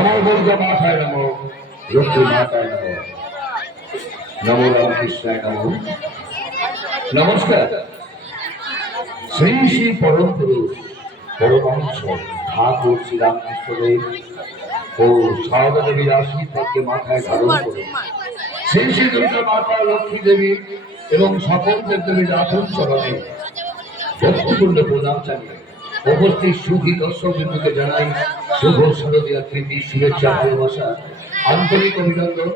সমবর্গ মাথায় নমো, লক্ষ্মী মাতায় নমো, নমো রামকৃষ্ণায় নমো। নমস্কার। শ্রী শ্রী পরম পুরুষ পরমহংস ঠাকুর শ্রীরামকৃষ্ণদেব ও সারদা দেবীর আশীর্বাদকে মাথায় ধারণ করে শ্রী শ্রী দুর্গা মাতা, লক্ষ্মী দেবী এবং সকল দেবদেবীর আসন চরণে ভক্তিপূর্ণ প্রণাম জানিয়ে উপস্থিত সুধী দর্শক বিন্দুকে জানাই শুভ শারদীয়া প্রীতি, শুভেচ্ছা, ভালোবাসা, আন্তরিক অভিনন্দন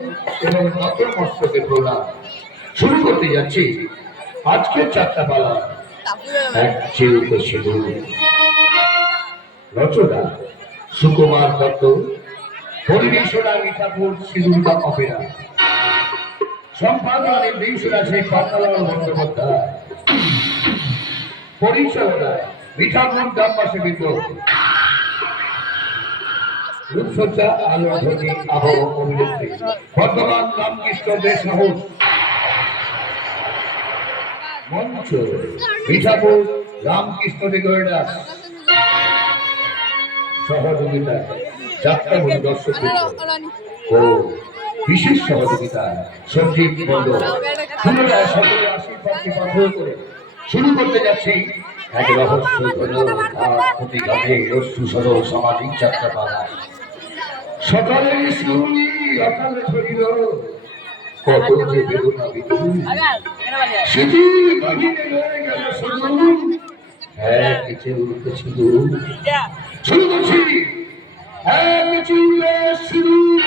এবং নত মস্তকে প্রণাম। শুরু করতে যাচ্ছি আজকের যাত্রাপালা এক চিরুকে সিঁদুর। রচনা সুকুমার দত্ত, পরিবেশনা মিঠাপুর সিঁদুরদা অপেরা, সম্পাদনা বিংশরা শেখ পাতালাল বন্দ্যোপাধ্যায়, পরিচালনায় মিঠাপুর গ্রামবাসী বৃন্দ। রূপসজ্জা, আলো, ধ্বনি, আবহ, অভিনেত্রী বর্ধমান রামকৃষ্ণ দে সাহস। মঞ্চ মিঠাপুর রামকৃষ্ণ দে গয়ডাস। সহযোগিতা যাত্রামূলক দর্শক ও বিশেষ সহযোগিতা সঞ্জীব মন্ডল। পুনরায় সকলের আশীর্বাদকে পাথর করে শুরু করতে যাচ্ছি এক রহস্য প্রতিঘাতে সুসরল সামাজিক যাত্রাপালা। সকালে শুনি অকালে ছড়িল কত যে বেদনা বিধু, সেটি বাহিরে রয়ে গেল শুধু এক চিরুকে সিঁদুর। শুরু করছি এক চিরুকে সিঁদুর।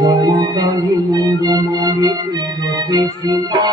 জনতানি মরমানি লোকে শিলা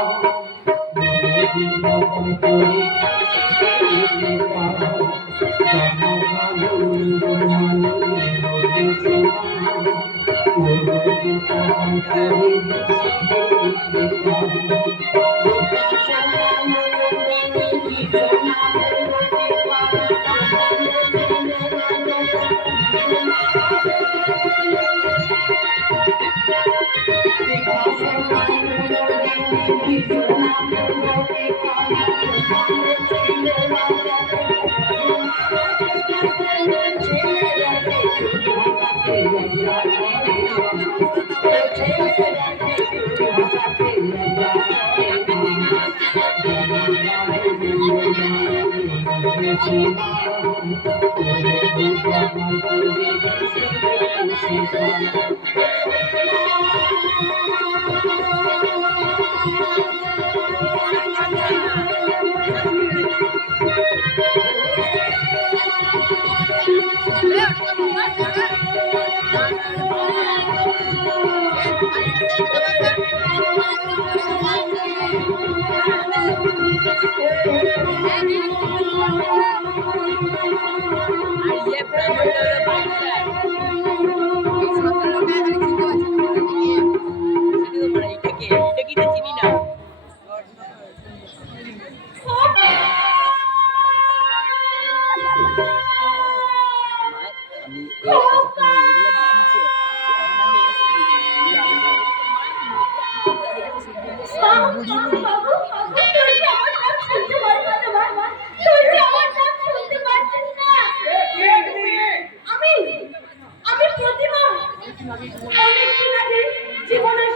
জীবনের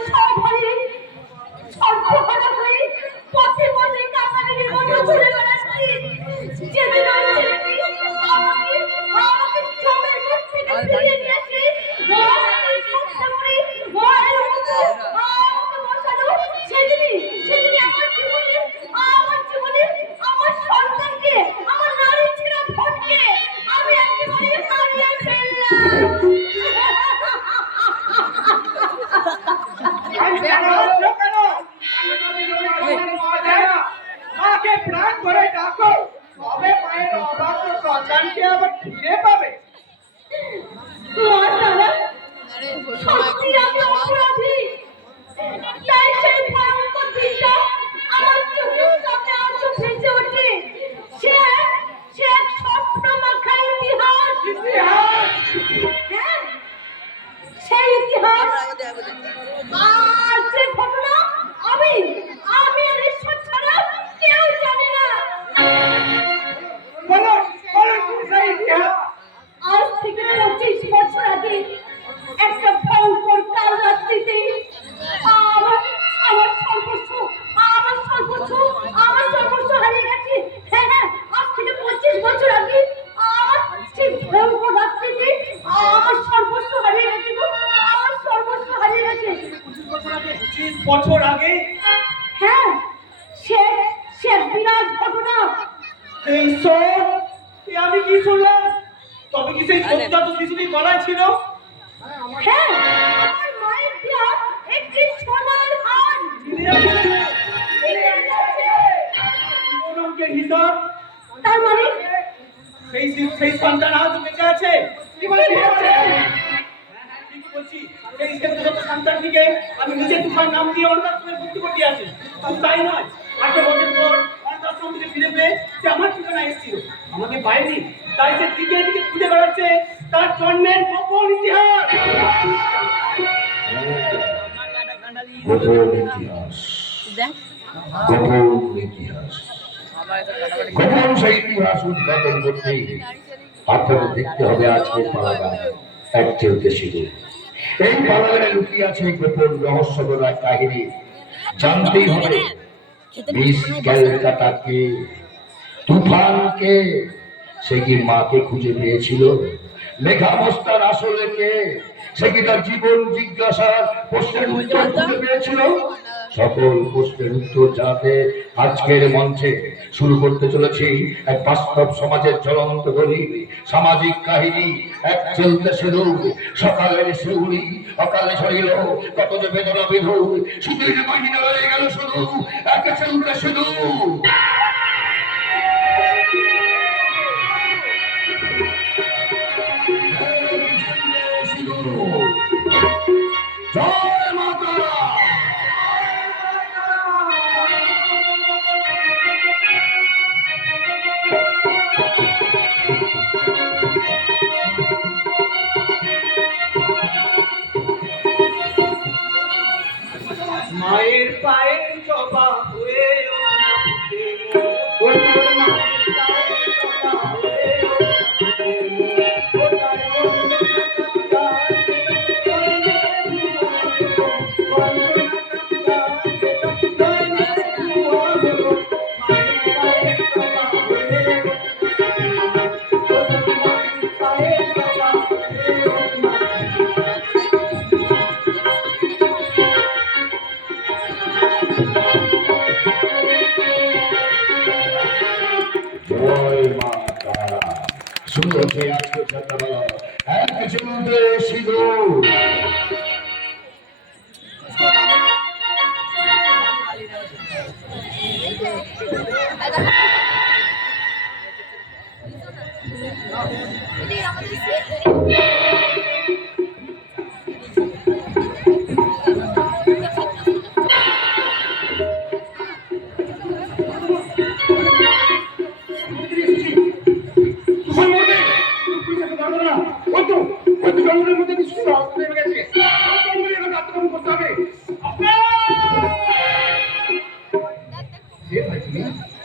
করে ডাকো, তবে মায়ের অবাক সন্তানকে আবার ফিরে পাবে। মা তারা, সত্যি আমি অপরাধী। তাই সেই ভয়ঙ্কর দিনটা আমার চোখের সামনে আজ ভেসে ওঠে। সে সে এক স্বপ্ন মাখা ইতিহাস। হ্যাঁ, সেই ইতিহাস আর যে ঘটনা আমি আমি আর ঈশ্বর ছাড়া কেউ জানে না। বলো বলো কি সেই ইতিহাস? আজ থেকে 25 বছর আগে একটা ভয়ঙ্কর কাল রাত্রিতে আমার আমার সর্বস্ব আমার সর্বস্ব আমার সর্বস্ব হারিয়ে গেছে। হ্যাঁ হ্যাঁ, আজ থেকে 25 বছর আগে আমার সেই ভয়ঙ্কর রাত্রিতে আমার সর্বস্ব হারিয়ে গেছে গো, আমার সর্বস্ব হারিয়ে গেছে। 25 বছর আগে হ্যাঁ, সে সে এক বিরাট ঘটনা। এই সব এ আমি কি শুনলাম? তবে কি সেই সত্যটা তো কিছুদিন বলাই ছিল? হ্যাঁ, আমার মায়ের দেয়া একটি সোনার হার। কোন অঙ্কের হিসাব? তার মানে সেই সেই সন্তান আজ বেঁচে আছে? কি বলছি? ঠিকই বলছি। এই শ্বেতজাত সন্তানটিকে আমি নিজে তোমার নাম দিয়ে অনাথাশ্রমে ভর্তি করতে আছি। শুধু তাই নয়, 8 বছর পর অনাথাশ্রম থেকে ফিরে পেয়ে সে আমার ঠিকানা এসেছিল, আমাকে পায়নি। তাই সে দিকে দিকে খুঁজে বেড়াচ্ছে তার জন্মের গোপন ইতিহাস। গোপন ইতিহাস, গোপন ইতিহাস, গোপন সেই ইতিহাস উদ্ঘাটন করতেই আপনাদের দেখতে হবে আজকের পালাগান এক চলতে শিখে। এই পালাগানে লুকিয়ে আছে গোপন রহস্যময় কাহিনী। জানতেই হবে মিস ক্যালকাটাকে, তুফানকে, সে কি মাকে খুঁজে পেয়েছিল? লেখা মস্তান আসলে কে? সে কি তার জীবন জিজ্ঞাসার প্রশ্নের উত্তর খুঁজে পেয়েছিল? সকল প্রশ্নের উত্তর জানাতে আজকের মঞ্চে শুরু করতে চলেছি এক বাস্তব সমাজের জ্বলন্ত দলিল, সামাজিক কাহিনী। এক চলতে সিঁদুর, সকালের শিউলি অকালে ছড়িল, কত যে বেদনা বিধুর, সুদীর বাহিনী রয়ে গেল শুধু এক চলতে সিঁদুর। জয় মা তারা। মায়ের পায়ের জবা হয়ে ওঠে গো, ও তোর মায়ের পায়ের জবা হয়ে ওঠে গো, ও তার বন্দনা জয় মা তারা। শুরু হচ্ছে আজকে সন্ধ্যাবেলা এক চলতে সিঁদুর।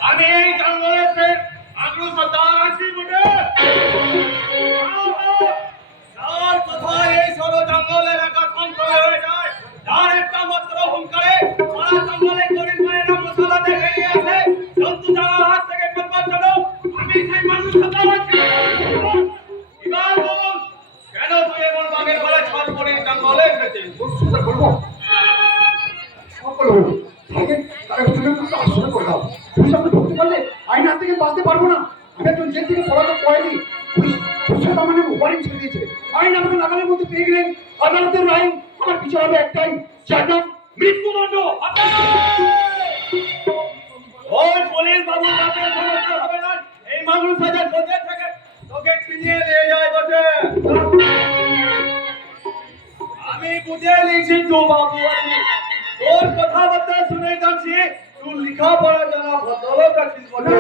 আমি এই জঙ্গলের আগ্রসতার আছি বটে। যার কোথায় এই সরো জঙ্গল এলাকা সঞ্চয় হয়ে যায়, যার একটা মাত্র হুঙ্কারে সারা জঙ্গলে গরিব মায়েরা মশলা দেখে নিয়ে আসে জন্তু জানোয়ার হাত থেকে বাঁচার জন্য আমি সেই মানুষ সতার আছি। এবার বল, কেন তুই এমন বাঘের গলায় ছল করে জঙ্গলে এসেছিস? বলবো সকল হল তাকে তারা তুমি একটু আশ্রয় করে দাও। তুমি সামনে ঢুকতে পারলে আইন হাত থেকে বাঁচতে পারবো না। আমি একজন জেল থেকে পলাতক কয়েদি, পুলিশ আমাকে ওয়ারেন্ট ছেড়ে দিয়েছে। আইন আমাকে নাগালের মধ্যে পেয়ে গেলেন। আদালতের আইন আমার বিচার হবে একটাই, যার নাম মৃত্যুদণ্ড। ওই পুলিশ বাবু বাপের সমস্যা হবে না, এই মানুষ হাজার বসে থাকে তোকে ছিনিয়ে নিয়ে যায় বটে। আমি বুঝে নিয়েছি তো বাবু আছি, তোর কথাবার্তা শুনে যাচ্ছি তুই লেখাপড়া জানা ভদ্রলোক আছিস বটে।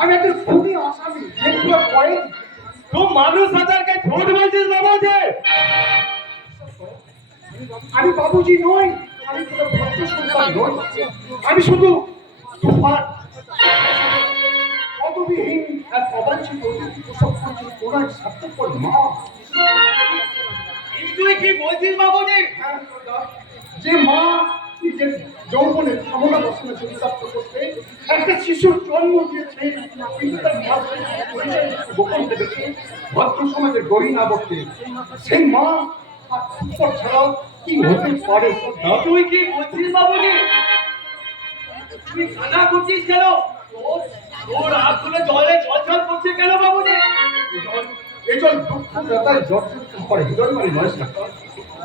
আমি একটা খুবই আসামি যেগুলো পড়ে তুই মানুষ হাজারকে ঝুট বলছিস বাবু যে? আমি বাবুজি নই, আমি কোনো ভদ্র সন্তান নই, আমি শুধু তুফান পদবিহীন এক অবাঞ্ছিত অতিথি প্রসব করছি কোন এক স্বার্থপর মা। তুই কি বলছিস বাবু যে? যে মা নিজের যৌবনের কামনা বাসনা চরিতার্থ করতে একটা শিশুর জন্ম দিয়েছে, কিন্তু তার গোপন দেখে ভদ্র সমাজের গড়ি না বলতে সেই মা আর পুত্র ছাড়া কি হতে পারে? তুই কি বলছিস বাবু যে? তুই কান্না করছিস কেন? তোর আগুনে জলে জল করছে কেন বাবু যে? এই জল দুঃখ ব্যথায় জর্জরিত করে হৃদয় মানে নয় না।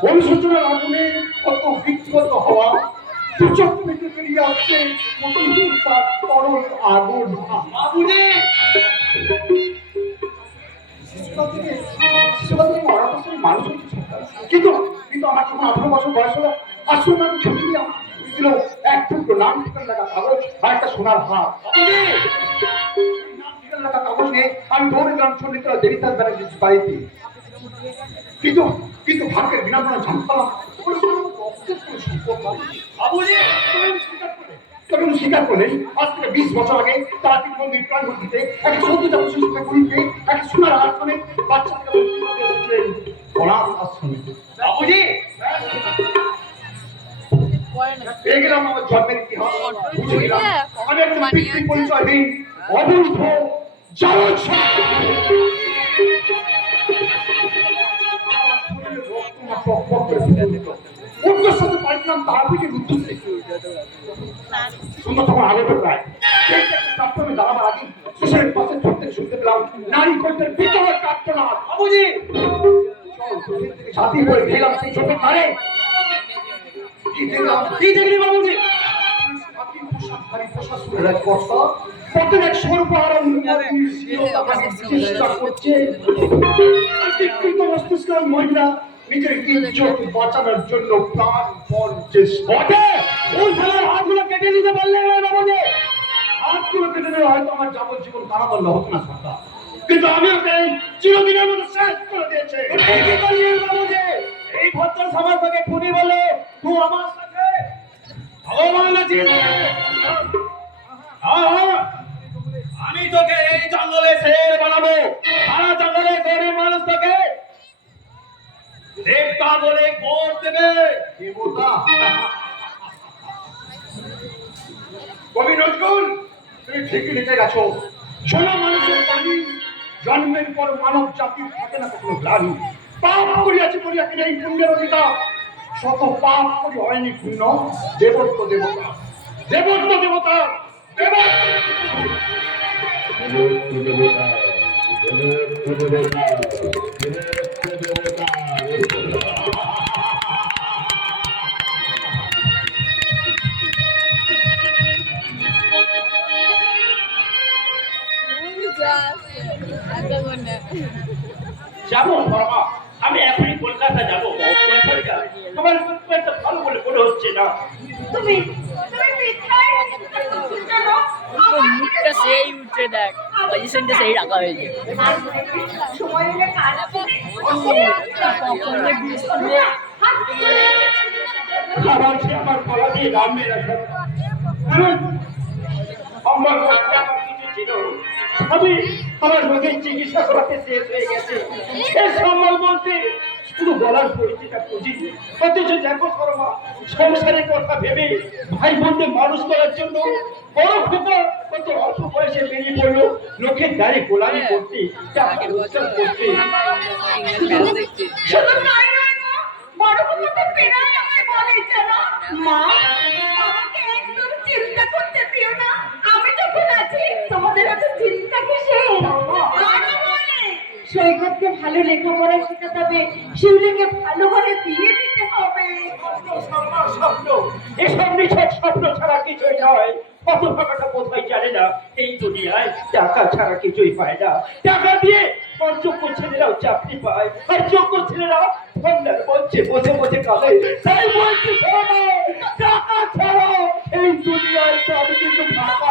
অনুশোচনার আগুনে কত ব্যক্তিগত হওয়া দুচক পেটে বেরিয়ে আসছে প্রতিহিংসার তরল আগুন। বাবু যে শিশুকাল থেকে মারা বছর মানুষ হচ্ছে সরকার। কিন্তু কিন্তু আমার যখন 18 বছর বয়স হলো আসলে আমি ছুটি দিয়ে দিল এক টুকরো নাম ঠিকানা লাগা কাগজ আর একটা সোনার হার। নাম ঠিকানা লাগা কাগজ নিয়ে আমি দৌড়ে গেলাম চন্ডিতলা দেবিদাস ব্যানার্জির বাড়িতে। কিন্তু কিন্তু ভাগ্যের বিনামূল্যে ঝামপালাম বাবু যে তখন স্বীকার করলেন আজ থেকে 20 বছর আগে তারা তিন মন্দির প্রাণ দিতে এক সত্যতা শিশুকে গুলিতে এক সোনার আশ্রমে বাচ্চাকে এসেছিলেন অনাথ আশ্রমে। বাবু যে পেয়ে গেলাম আমার জন্মের ইতিহাস, বুঝে নিলাম আমি একজন পিতৃ পরিচয়হীন অবৈধ জারজ উদ্দেশ্য সাথে পাইছিলাম তার পিঠে উদ্দেশ্যে সুন্দর তখন আগে প্রায় প্ল্যাটফর্মে দাঁড়াবার আগে স্টেশনের পাশে ছুটতে ছুটতে পেলাম নারী কর্তের ভিতরে কাটতনা। বাবু যে ছাতি করে গেলাম সেই চোখে ধারে কি দেখলাম কি দেখলি বাবু যে? মহিলা নিজের ইজ্জত বাঁচানোর জন্য প্রাণপণ চেষ্টা। ওই শালার হাতগুলো কেটে দিতে পারলে না বাবু যে? হাতগুলো কেটে দিলে হয়তো আমার যাবজ্জীবন কারাদণ্ড হতো না সরকার, কিন্তু আমি ওকে চিরদিনের মতো শেষ করে দিয়েছে। কি করলি বাবু যে? এই ভদ্র সমাজ থেকে খুনি বলে তুই আমার সাথে ভগবান আছিস? আমি তোকে এই জঙ্গলে শের বানাবো, সারা জঙ্গলে গরিব মানুষ তোকে দেবতা বলে ভোট দেবে। দেবতা কবি নজরুল তুমি ঠিকই লিখে গেছো, সোনা মানুষের পানি জন্মের পর মানব জাতির থাকে না কখনো গ্লানি। পাপ করিয়াছে করিয়া কিনা এই পুণ্যের অধিকার, শত পাপ করি হয়নি পুণ্য। দেবত্ব দেবতা দেবত্ব দেবতা যাবো বাবা, আমি এখনই কলকাতা যাবো। তোমার খুব একটা ভালো বলে মনে হচ্ছে না। তুমি তুমি মিথ্যাই জানো মুখটা সেই উঠছে, দেখ পজিশনটা সেই রাখা হয়েছে। সময় হলে কাজ খাবার সে আমার গলা দিয়ে নামবে না আমার কিছু ছিল, আমি আমার রোগের চিকিৎসা করাতে শেষ হয়ে গেছে। শেষ সম্বল বলতে শুধু গলার পরিচিতা খুঁজি, অথচ দেখো শর্মা সংসারের কথা ভেবে ভাই বোনদের মানুষ করার জন্য বড় খোকা কত অল্প বয়সে বেরিয়ে পড়লো লোকের গাড়ি গোলামি করতে, টাকা রোজগার করতে। শুধু তাই নয় গো, বড় কথা পেরাই আমায় বলে জানো মা, আমাকে একদম চিন্তা করতে দিও না, আমি যখন আছি তোমাদের এত চিন্তা কিসের? আরো বলে সৈকতকে ভালো লেখাপড়া শেখাতে হবে, শিউলিকে ভালো ঘরে বিয়ে দিতে হবে। স্বপ্ন এসব নিছক স্বপ্ন ছাড়া কিছুই নয়। হতভাগাটা কোথায় জানে না এই দুনিয়ায় টাকা ছাড়া কিছুই পায় না। টাকা দিয়ে অযোগ্য ছেলেরাও চাকরি পায়, আর যোগ্য ছেলেরা ধন্যার মঞ্চে বসে বসে কাঁদে। তাই বলছি শোনো, টাকা ছাড়া এই দুনিয়ায় সব কিছু ফাঁকা।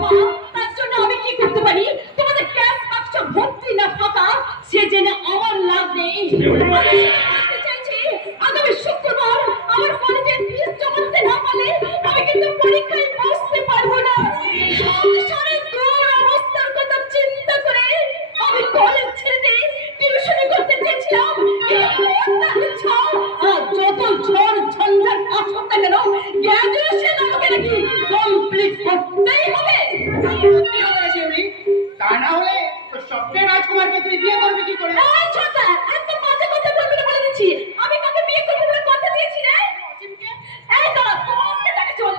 মা, তার জন্য আমি কি করতে পারি? তোমাদের ক্যাশ বাক্স ভর্তি না ফাঁকা সে জেনে আমার লাভ নেই। আমি বলতে চাইছি, আগামী শুক্রবার আমার কলেজের ফিস জমা দিতে না পারলে আমি কিন্তু পরীক্ষায় বসতে পারবো না। সংসারের দূর অবস্থার কথা চিন্তা করে আমি কলেজ ছেড়ে দিয়ে টিউশনি করতে চেয়েছিলাম, কিন্তু পড়তে চাও আর যত ঝড় ঝঞ্ঝাট আসুক না কেন গ্র্যাজুয়েশন আমাকে নাকি কমপ্লিট করতেই হবে। সত্যি কথা শিউলি, তা না হলে তোর স্বপ্নের রাজকুমারকে তুই বিয়ে করবি কি করে? এই ছোটা, এত বাজে কথা বলবি না বলে দিচ্ছি। আমি কাকে বিয়ে করবো বলে কথা দিয়েছি রে? এই দাঁড়া, তোমাকে তাকে চল।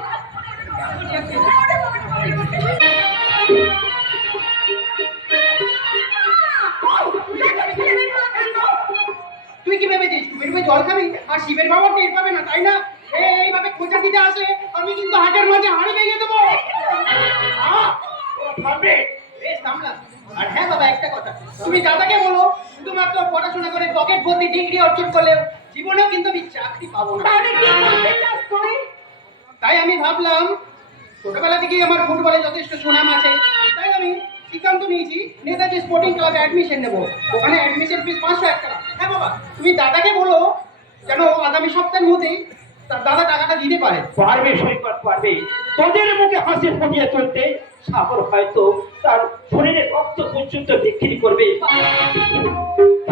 তুই কি ভেবেছিস টুপির উপরে জল খাবি আর শিবের বাবা টের পাবে না, তাই না? এইভাবে খোঁজা দিতে আসলে আমি কিন্তু হাটের মাঝে হাড়ি ভেঙে দেবো। ভাবে বেশ সামলা। আর হ্যাঁ বাবা, একটা কথা, তুমি দাদাকে বলো শুধুমাত্র পড়াশোনা করে পকেট ভর্তি ডিগ্রি অর্জন করলে জীবনেও কিন্তু আমি চাকরি পাবো না। তাহলে কি করতে চাস তুই? তাই আমি ভাবলাম ছোটবেলা থেকেই আমার ফুটবলে যথেষ্ট সুনাম আছে, তাই আমি সিদ্ধান্ত নিয়েছি নেতাজি স্পোর্টিং ক্লাবে অ্যাডমিশন নেবো। ওখানে অ্যাডমিশন ফিস 501 টাকা। হ্যাঁ বাবা, তুমি দাদাকে বলো যেন আগামী সপ্তাহের মধ্যেই তার দাদা টাকাটা দিতে পারে। পারবে সৈকত, পারবে। তোদের মুখে হাসি ফুটিয়ে চলতে সাগর হয়তো তার শরীরের রক্ত পর্যন্ত বিক্রি করবে,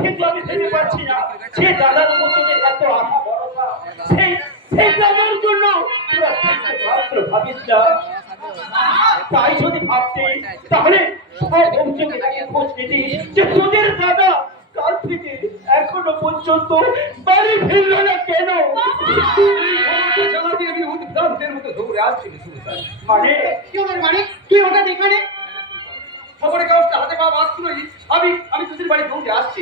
কিন্তু আমি ভেবে পাচ্ছি না সে দাদার মধ্যে এত আশা ভরসা, সেই দাদার জন্য তোরা মাত্র ভাবিস না। তাই যদি ভাবতে তাহলে সব অভিযোগে খোঁজ নিতি যে তোদের দাদা কাল থেকে এখনো পর্যন্ত বাড়ি ফিরল না কেন। চালাতে আমি উদ্ভ্রান্তের মতো দৌড়ে আসছি সুলতান। মানে কি হবে মানে? তুই হঠাৎ এখানে? খবরের কাগজটা হাতে পাওয়া মাত্রই আমি তোদের বাড়ি দৌড়ে আসছি।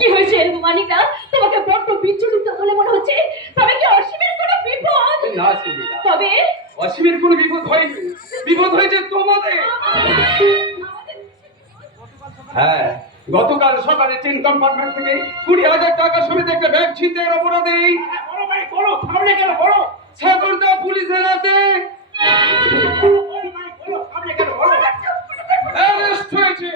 কি হয়েছে মানিকা? তোমাকে বড্ড বিচলিত বলে মনে হচ্ছে। তবে কি অসীমের কোনো বিপদ? না সুলিতা, তবে অসীমের কোনো বিপদ হয়নি, বিপদ হয়েছে তোমাদের। হ্যাঁ, গতকাল সকালে ট্রেন কম্পার্টমেন্ট থেকে 20,000 টাকা সমেত একটা ব্যাগ ছিনতাইয়ের অপরাধে বড় ভাই বড় সামনে কেন বড় সাগরদা পুলিশের হাতে সামনে কেন বড় অ্যারেস্ট হয়েছে।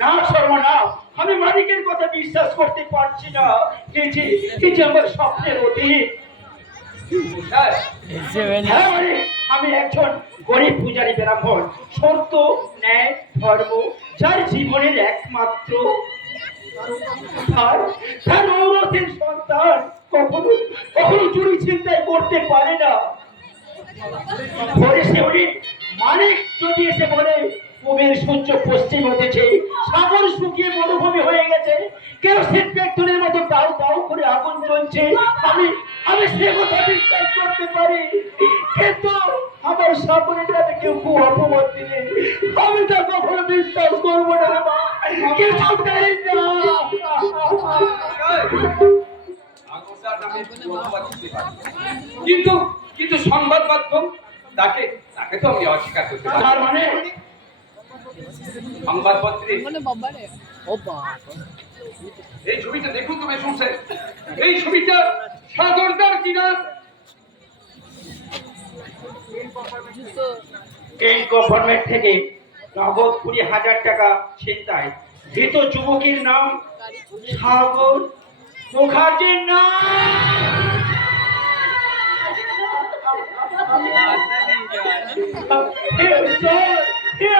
না শর্মা না, আমি মালিকের কথা বিশ্বাস করতে পারছি না। এই যে আমার স্বপ্নের অতীত। হ্যাঁ মালিক, আমি একজন গরিব পূজারী ব্রাহ্মণ, সত্য ন্যায় ধর্ম যার জীবনের একমাত্র তার ঔরসের সন্তান কখনো কখনো চুরি চিন্তায় করতে পারে না। পরে সে উনি মালিক যদি এসে বলে পূবের সূর্য পশ্চিম উঠেছে, সাগর শুকিয়ে মরুভূমি হয়ে গেছে, কেরোসিন পেট্রোলের মতো দাউ দাউ করে আগুন জ্বলছে, আমি সে কথা বিশ্বাস করতে পারি। কিন্তু আমার সামনের নামে কেউ খুব অপমান দিলে আমি তা কখনো বিশ্বাস করবো না রে মা, কিছুতেই না। কিন্তু কিন্তু সংবাদ মাধ্যম তাকে তাকে তো আমি অস্বীকার করতে পারি। তার মানে সংবাদপত্রে Opa! এই ছবিটা দেখুন তুমি শুনছেন, এই ছবিটা সাগরদার কিনা এই গভর্নমেন্ট থেকে নগদ 20,000 টাকা ছিনতাই, ধৃত যুবকের নাম সাগর মুখার্জির নাম।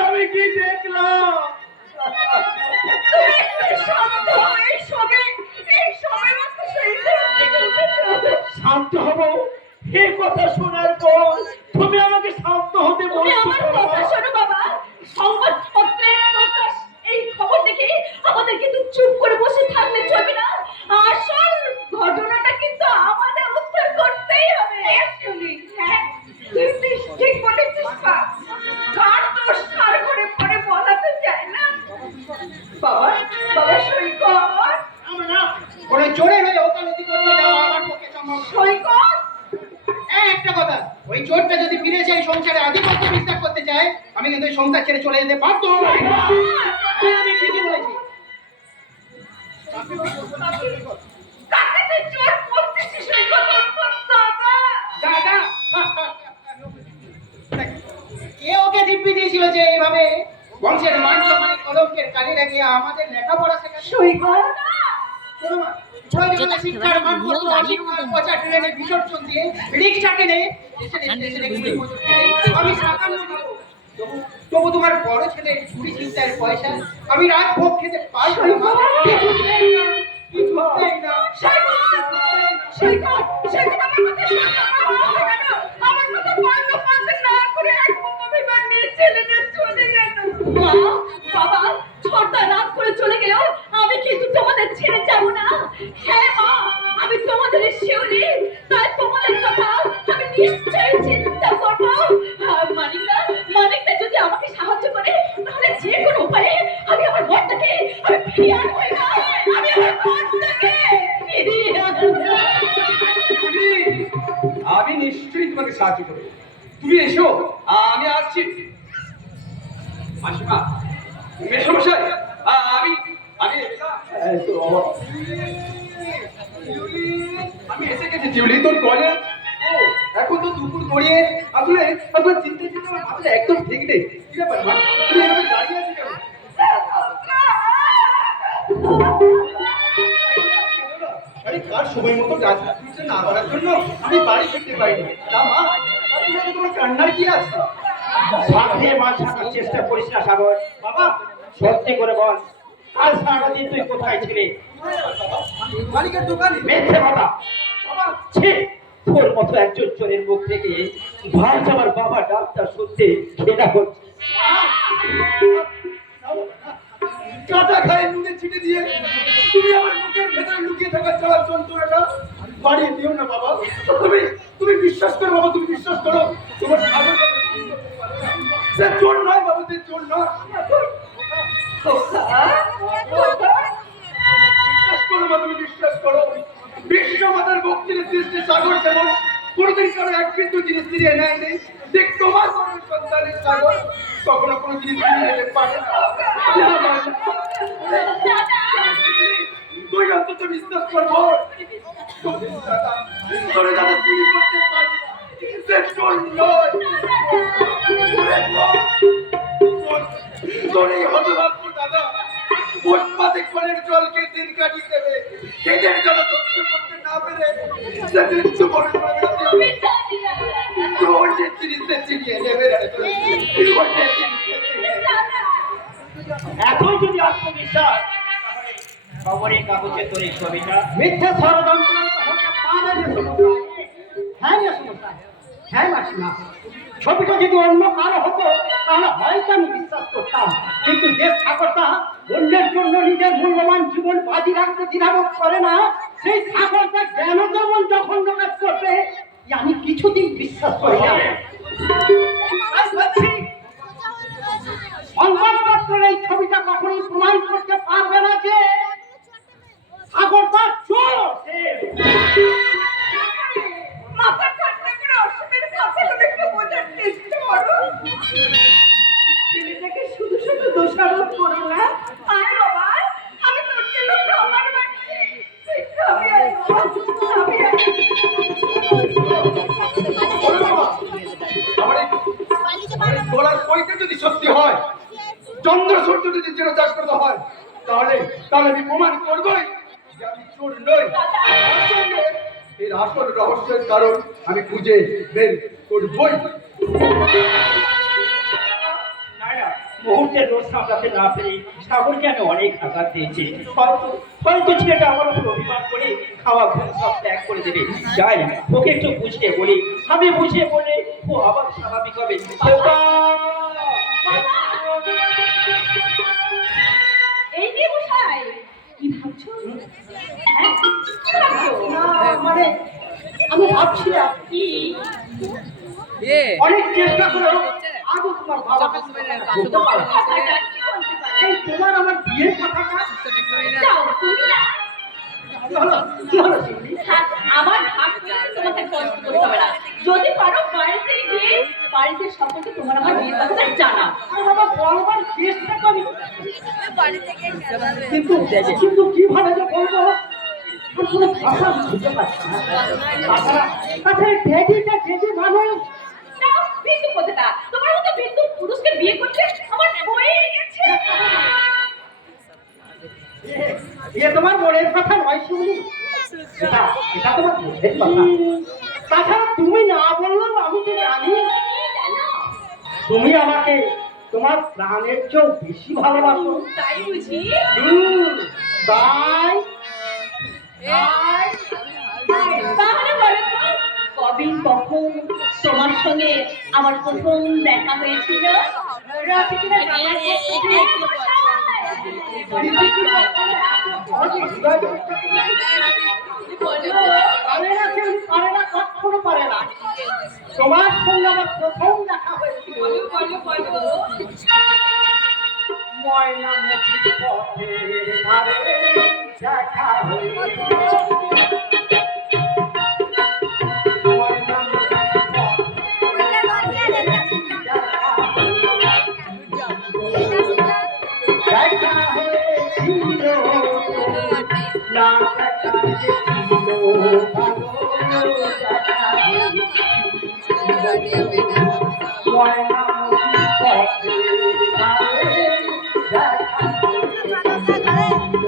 আমি কি দেখলাম? শান্ত হব এ কথা শোনার পর তুমি আমাকে শান্ত হতে তুমি বলছো আমার কথা কেন? শোনো বাবা। সংবাদপত্রে প্রকাশ এই খবর দেখে আমাদের আমাদের কিন্তু চুপ করে বসে থাকলে চলবে না। আসল ঘটনাটা কিন্তু আমাদের উদ্ধার করতেই হবে। হ্যাঁ, তুই ঠিক বলেছিস মা। কার দোষ কার করে পরে বলা তো যায় না। বাবা, বাবা সৈকত, আমরা ওরা চোরের হয়ে ওকালতি করতে যাওয়া আমার পক্ষে সম্ভব নয়। সৈকত, একটা কথা, ওই চোরটা যদি ফিরে এসে এই সংসারে আধিপত্য বিস্তার করতে চায়, আমি কিন্তু এই সংসার ছেড়ে চলে যেতে বাধ্য হব। আমি ঠিকই বলেছি। কাকে তুই চোর বলছিস সৈকত? দাদা, দাদা, কে ওকে দিব্যি দিয়েছিল যে এইভাবে বংশের মান সম্মানে কলঙ্কের কালি লাগিয়ে আমাদের লেখাপড়া শেখাচ্ছে? সৈকত, প্রয়োজনে শিক্ষার মানপত্র অশিক্ষার পচা ট্রেনে বিসর্জন দিয়ে রিক্সা টেনে স্টেশনে গিয়ে মজুর করে আমি 57 দিব। তবু তোমার বড় ছেলের চুরি চিন্তার পয়সা আমি রাত ভোগ খেতে পারবো না। কিছুতেই না, কিছুতেই না। সৈকত, সৈকত, আমার কথা শোনো। আমার কথা বন্ধ করতে না করে একদম অভিমান নিয়ে ছেলেটা চলে গেল। মা, বাবা, ছোটটা রাত করে চলে গেলেও আমি কিন্তু তোমাদের ছেড়ে যাব না। হ্যাঁ মা, আমি তোমাদের শিউলি, তাই তোমাদের কথা আমি নিশ্চয়ই চিন্তা করবো। মানিকদা যদি আমাকে সাহায্য করে, তাহলে যে কোনো উপায়ে আমি আমার ঘরটাকে আমি ফিরিয়ে আনবো না। আমি আমার ঘরটাকে ফিরিয়ে আনবো। আমি নিশ্চয়ই তোমাকে সাহায্য করবো। তুমি এসো, আমি আসছি। মাসিমা, মেসমশাই, আমি আমি আমি এসে গেছি। চিউলি, তোর কলেজ? ও, এখন তো দুপুর গড়িয়ে। আসলে আসলে চিন্তা চিন্তা আমার মাথাটা একদম ঠিক নেই। কি ব্যাপার মা, তুমি এভাবে দাঁড়িয়ে আছো কেন? আরে কার সময় মতো কাজ না করার জন্য আমি বাড়ি ফিরতে পারিনি। না মা, আসলে তোমার কান্নার কি আছে? সাথে মাছ থাকার চেষ্টা করিস না সাগর। বাবা, সত্যি করে বল, কাল সারাদিন তুই কোথায় ছিলি? মালিকের দোকানে। মিথ্যে কথা। বাবা, ছি, তোর মতো একজন চোরের মুখ থেকে ভাই আমার বাবা ডাক্তার শুনতে ঘৃণা হচ্ছে। কাঁচা খায় নুনে ছিটে দিয়ে তুমি আমার মুখের ভেতরে লুকিয়ে থাকা জ্বালার যন্ত্রণাটা বাড়িয়ে দিও না বাবা। তুমি তুমি বিশ্বাস করো বাবা, তুমি বিশ্বাস করো। তোমার সাগর সে চোর নয় বাবা, সে চোর নয়। বিশ্বাস করো মা, তুমি বিশ্বাস করো। বিশ্ব মাতার ভক্তির সৃষ্টি সাগর যেমন কোনোদিন কারো এক বিন্দু জিনিস ফিরিয়ে নেয় নেই, ঠিক তোমার মনের সন্তানের সাগর কখনো কোনো জিনিস ফিরিয়ে নিতে পারে না। তুই অন্তত বিশ্বাস করবো তোরে দাদা চুরি করতে পারি না, সে চোর নয়। তোর এই হতভাগ্য দাদা ফুটপাতে কলের জলকে দিন কাটিয়ে দেবে। এদের জন্য সহ্য করতে না পেরে সে মৃত্যু বরণ করবে। তোর যে জিনিসটা চিনিয়ে নেবে এতই যদি আত্মবিশ্বাস, খবরের কাগজে তোর এই ছবিটা মিথ্যে ষড়যন্ত্র হতে পারে না সমস্যা। হ্যাঁ না সমস্যা, হ্যাঁ মাসিমা, ছবিটা যদি অন্য কারো হতো তাহলে হয়তো আমি বিশ্বাস করতাম, কিন্তু যে ঠাকুরটা অন্যের জন্য নিজের মূল্যবান জীবন বাজি রাখতে দ্বিধাবোধ করে না, সেই ঠাকুরটা কেন তেমন জঘন্য কাজ করবে আমি কিছুদিন বিশ্বাস করি না। সংবাদপত্রের এই ছবিটা কখনোই প্রমাণ করতে পারবে না যে ঠাকুরটা চোর। মাথা ঠান্ডা করে অসুবিধা কথাগুলো একটু বোঝার চেষ্টা করো। ছেলেটাকে শুধু শুধু দোষারোপ করো না। আয় বাবা, আমি তোর জন্য খাবার বানিয়েছি, তুই খাবি আয় বাবা, খাবি আয়। আমার এই গলার পয়সা যদি সত্যি হয়, চন্দ্র সূর্য যদি যেন চাষ করতে হয়, তাহলে তাহলে আমি প্রমাণ করবই যে আমি চোর নই। এর আসল রহস্যের কারণ আমি খুঁজে বের করবই। না না, মুহূর্তে দোষ সামলাতে না পেরে সাগরকে আমি অনেক আঘাত দিয়েছি। হয়তো ছেলেটা আমার উপর অভিমান করে খাওয়া ঘুম সব ত্যাগ করে দেবে। যাই, ওকে একটু বুঝিয়ে বলি, আমি বুঝিয়ে বলে ও আবার স্বাভাবিক হবে। এই নিয়ে বসাই না, মানে আমি ভাবছিলাম কি অনেক চেষ্টা করে আজও তোমার বাবা বলতে পারো না। কথাটা কি বলতে পারে? এই তোমার আমার বিয়ের কথাটা যাও তুমি না। কি হলো? কি হলো শিউলি? হ্যাঁ, আমার ভাবছি তোমাকে কষ্ট করতে হবে না। যদি পারো বাড়িতে গিয়ে বাড়িতে সকলকে তোমার আমার বিয়ের কথাটা জানাও। আরে বাবা বলবার চেষ্টা করি কিন্তু কিন্তু কিভাবে যে বলবো আমি কোনো ভাষা বুঝতে পারছি না। তাছাড়া ড্যাডিটা ড্যাডি মানুষ যাও, বিন্দু কথাটা তোমার মতো বিন্দু পুরুষকে বিয়ে করতে আমার হয়ে গেছে। এ তোমার মনের কথা নয় শুনি এটা এটা তোমার মনের কথা। তাছাড়া তুমি না বললেও আমি তো জানি তুমি আমাকে তোমার প্রাণের চেয়েও বেশি ভালোবাসো। তাই বুঝি? তাই তাহলে বলো তো, কবে কখন তোমার সঙ্গে আমার প্রথম দেখা হয়েছিল? পারে না কেউ পারে না, কখনো পারে না। তোমার সঙ্গে আমার প্রথম দেখা হয়েছিল ময়নামতির পথের ধারে দেখা হয়েছিল। ময়নামতির পথের ধারে দেখা হয়েছিল। দেখা হয়েছিল না দেখা হয়েছিল ভালো দেখা হয়েছিল। ময়নামতির পথের ধারে দেখা হয়েছিল।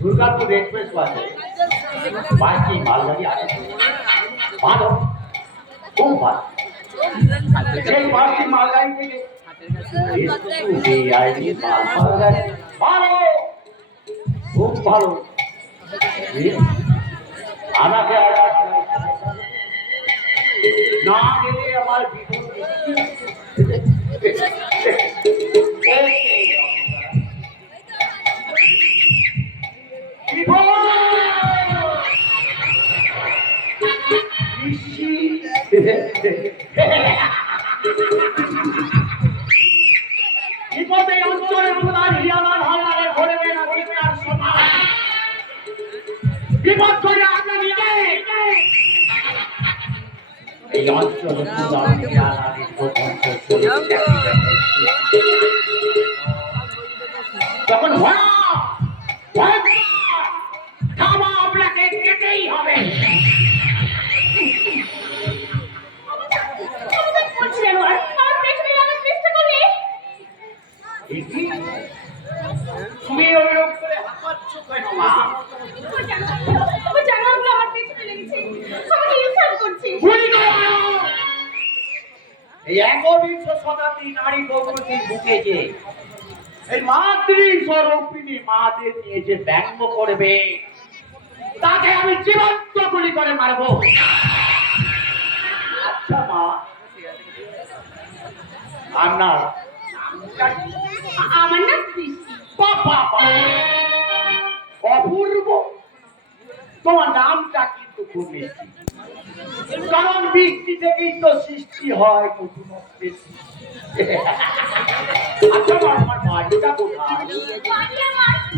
দুর্গাপুর এক্সপ্রেস বাসে বাকি মালগাড়ি আছে ভালো, খুব ভালো। সেই বাসটি মালগাড়ি থেকে ভালো, খুব ভালো। আমাকে না গেলে আমার বিপদে অঞ্চলে আমাদের হিয়ালার হালদারে ধরবে না দিবে আর সমাজ। বিপদ করে আগামী এই অঞ্চলে তখন আপনাকে যেতেই হবে। তুমি ওইরকম করে হাঁপাচ্ছ কেন মা? ভুল করো। এই একবিংশ শতাব্দী নারী প্রগতির বুকে যে এই মাতৃ স্বরূপিণী মাদের নিয়ে যে ব্যঙ্গ করবে তাকে আমি জীবন্ত গুলি করে মারবো। আচ্ছা মা, আপনার আমার নাম সৃষ্টি। বাবা অপূর্ব, তোমার নামটা কিন্তু খুব মিষ্টি, কারণ বৃষ্টি থেকেই তো সৃষ্টি হয় কুটুম বেশি। আচ্ছা মা, আমার বাড়িটা কোথায়?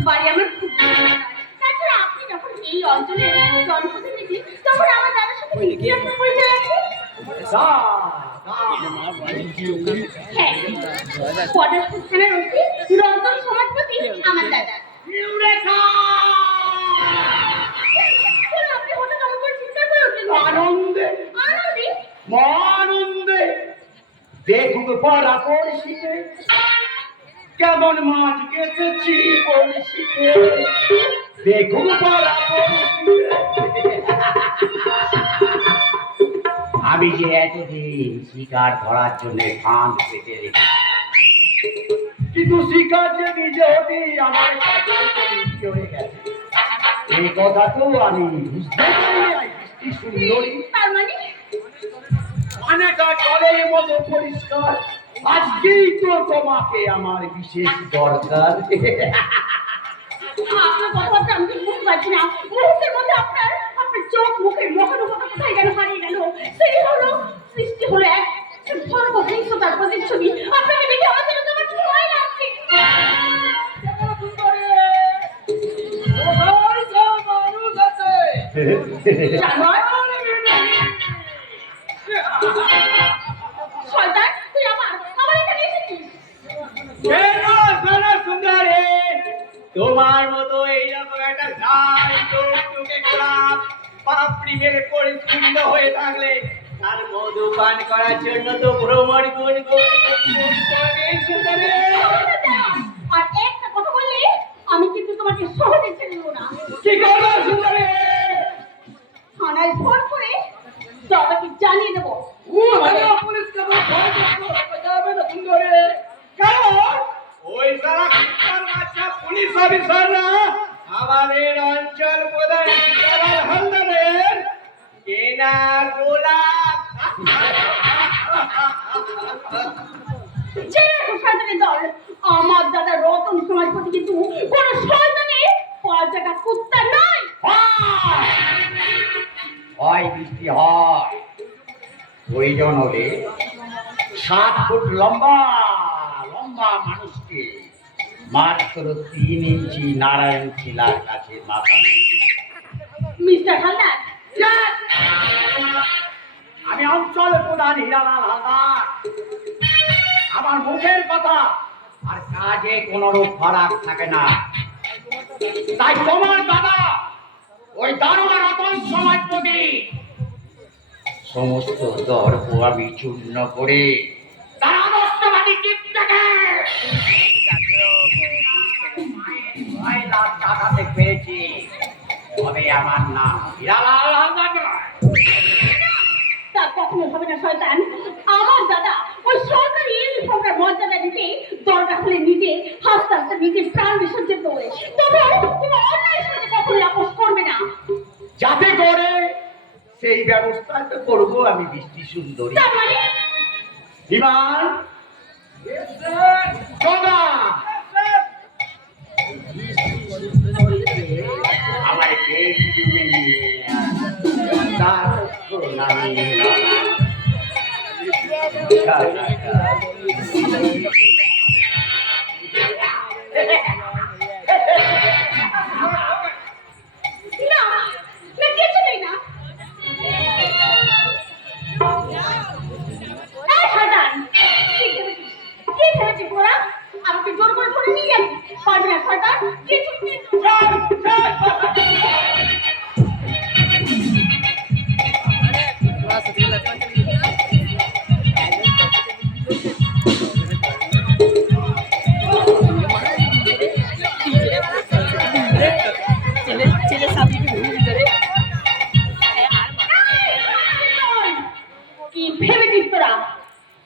বাড়ি আমার খুব দূরে। তাছাড়া আপনি যখন এই অঞ্চলে জনপ্রতিনিধি, তখন আমার দাদার সাথে নিশ্চয়ই আপনার পরিচয় আছে। হ্যাঁ, পটাশপুর থানার ওসি রঞ্জন সমাজপতি আমার দাদা। শোনো, আপনি হঠাৎ আমার উপর চিৎকার করে উঠলেন কেন? আনন্দে আনন্দে? আনন্দে দেখুক পড়া পড়শিতে কেমন মাছ গেছেছি পড়শিতে। দেখুক পড়া পড়শিতে আমি যে এতদিন শিকার ধরার জন্য ফাঁদ পেতে রেখে, কিন্তু শিকার যে নিজে হতে আমার কাছে বিক্রি হয়ে গেছে, এই কথা তো আমি বুঝতে পারি। বৃষ্টি সুন্দরী তার মানে অনেকটা জলের মতো পরিষ্কার, আজকেই তো তোমাকে আমার বিশেষ দরকার। আপনার কথাবার্তা আমি ঠিক বুঝতে পারছি না। মুহূর্তের মধ্যে আপনার চোখ মুখের মহানুভবতা কোথায় গেল, হারিয়ে গেল। সেই হলো সৃষ্টি হলো এক সর্বহিংসতার প্রতিচ্ছবি। আপনাকে দেখে আমার যেন তোমার ভয় লাগছে। শয়তান, তুই আমার এখানে এসেছিস। তোমার মতো এইরকম একটা লাল টুকটুকে গোলাপ পাপড়ি মেরে পরিস্ফুটিত হয়ে থাকলে তার মধু পান করার জন্য তো ভ্রমণ গুণ আর একটা কথা বললে আমি কিন্তু তোমাকে সহজে ছেড়ে দেবো না। কি করবো সুন্দরী? থানায় ফোন করে দাদাকে জানিয়ে দেবো। ওই সারা কুত্তার বাচ্চা পুলিশ অফিসাররা আমাদের অঞ্চল প্রধান হালদারের কেনা গোলাপ যে শয়তানের দল, আমার দাদা রতন সমাজপতি কিন্তু কোন শয়তানের পাঁচ জায়গা কুত্তা নয়। হয় বৃষ্টি হয়, প্রয়োজন হলে 7 ফুট লম্বা লম্বা মানুষকে মাত্র 3 ইঞ্চি নারায়ণ শিলার কাছে মাথা। মিস্টার হালদার, আমি অঞ্চল প্রধান হীরালাল হালদার। আমার মুখের কথা আর কাজে কোনো রূপ ফারাক থাকে না। তাই তোমার দাদা ওই দারোগা রতন সমাজপতি সমস্ত দর্প আমি চূর্ণ করে তার আদর্শবাদী চিত্তকে চাটাতে পেরেছি। তবে আমার নাম হীরালাল হালদার নয়। তা কখনো হবে না শয়তান। আমার দাদা ওই সরকারি ইউনিফর্মটা মর্যাদা দিতে দরজা খুলে নিজে হাসতে হাসতে নিজের প্রাণ বিসর্জন করে, তবে তুমি অন্যায়ের সাথে কখনো আপোষ করবে না। যাতে করে সেই ব্যবস্থা তো করবো আমি বৃষ্টি সুন্দরী। তার মানে বিমান জগা আমার দেশ জুড়ে নিয়ে তার নামে না, না কিছু নেই না। এই শয়তান, কি ভেবেছিস তোরা? আমাকে জোর করে ধরে নিয়ে যাবি? পারবি না শয়তান, কিছু ছেলে সামনে ভিতরে কি ভেবেছিস তোরা?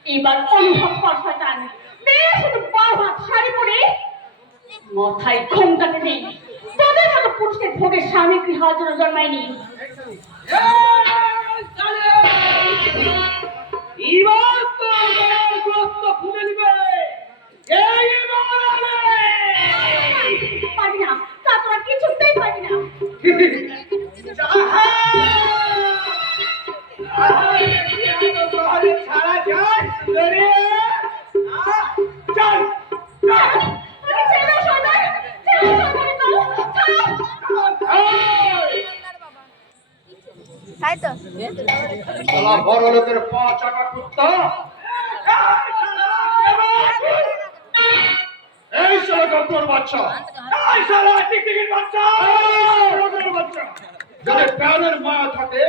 এবার অনুভব কর শয়তান, বেশ বাবা শাড়ি পরে মাথায় ঘোমটাতে নেই। তোদের মতো পুরুষকে ভোগের সামগ্রী হওয়ার জন্য জন্মায়নি। এবার তো গ্রস্ত খুলে দিবে। পারবি না, তা তোরা কিছুতেই পারবি না। ছাড়া যায় চল তোকে ছেড়ে দাও শয়তান, ছেড়ে দাও শয়তানকে, শালা বড় লোকের 5 টাকা কুত্তা। এই শালা গব্বর বাচ্চা, এই শালা টিকটিকির বাচ্চা, গব্বর বাচ্চা। যদি প্রাণের মায়া থাকে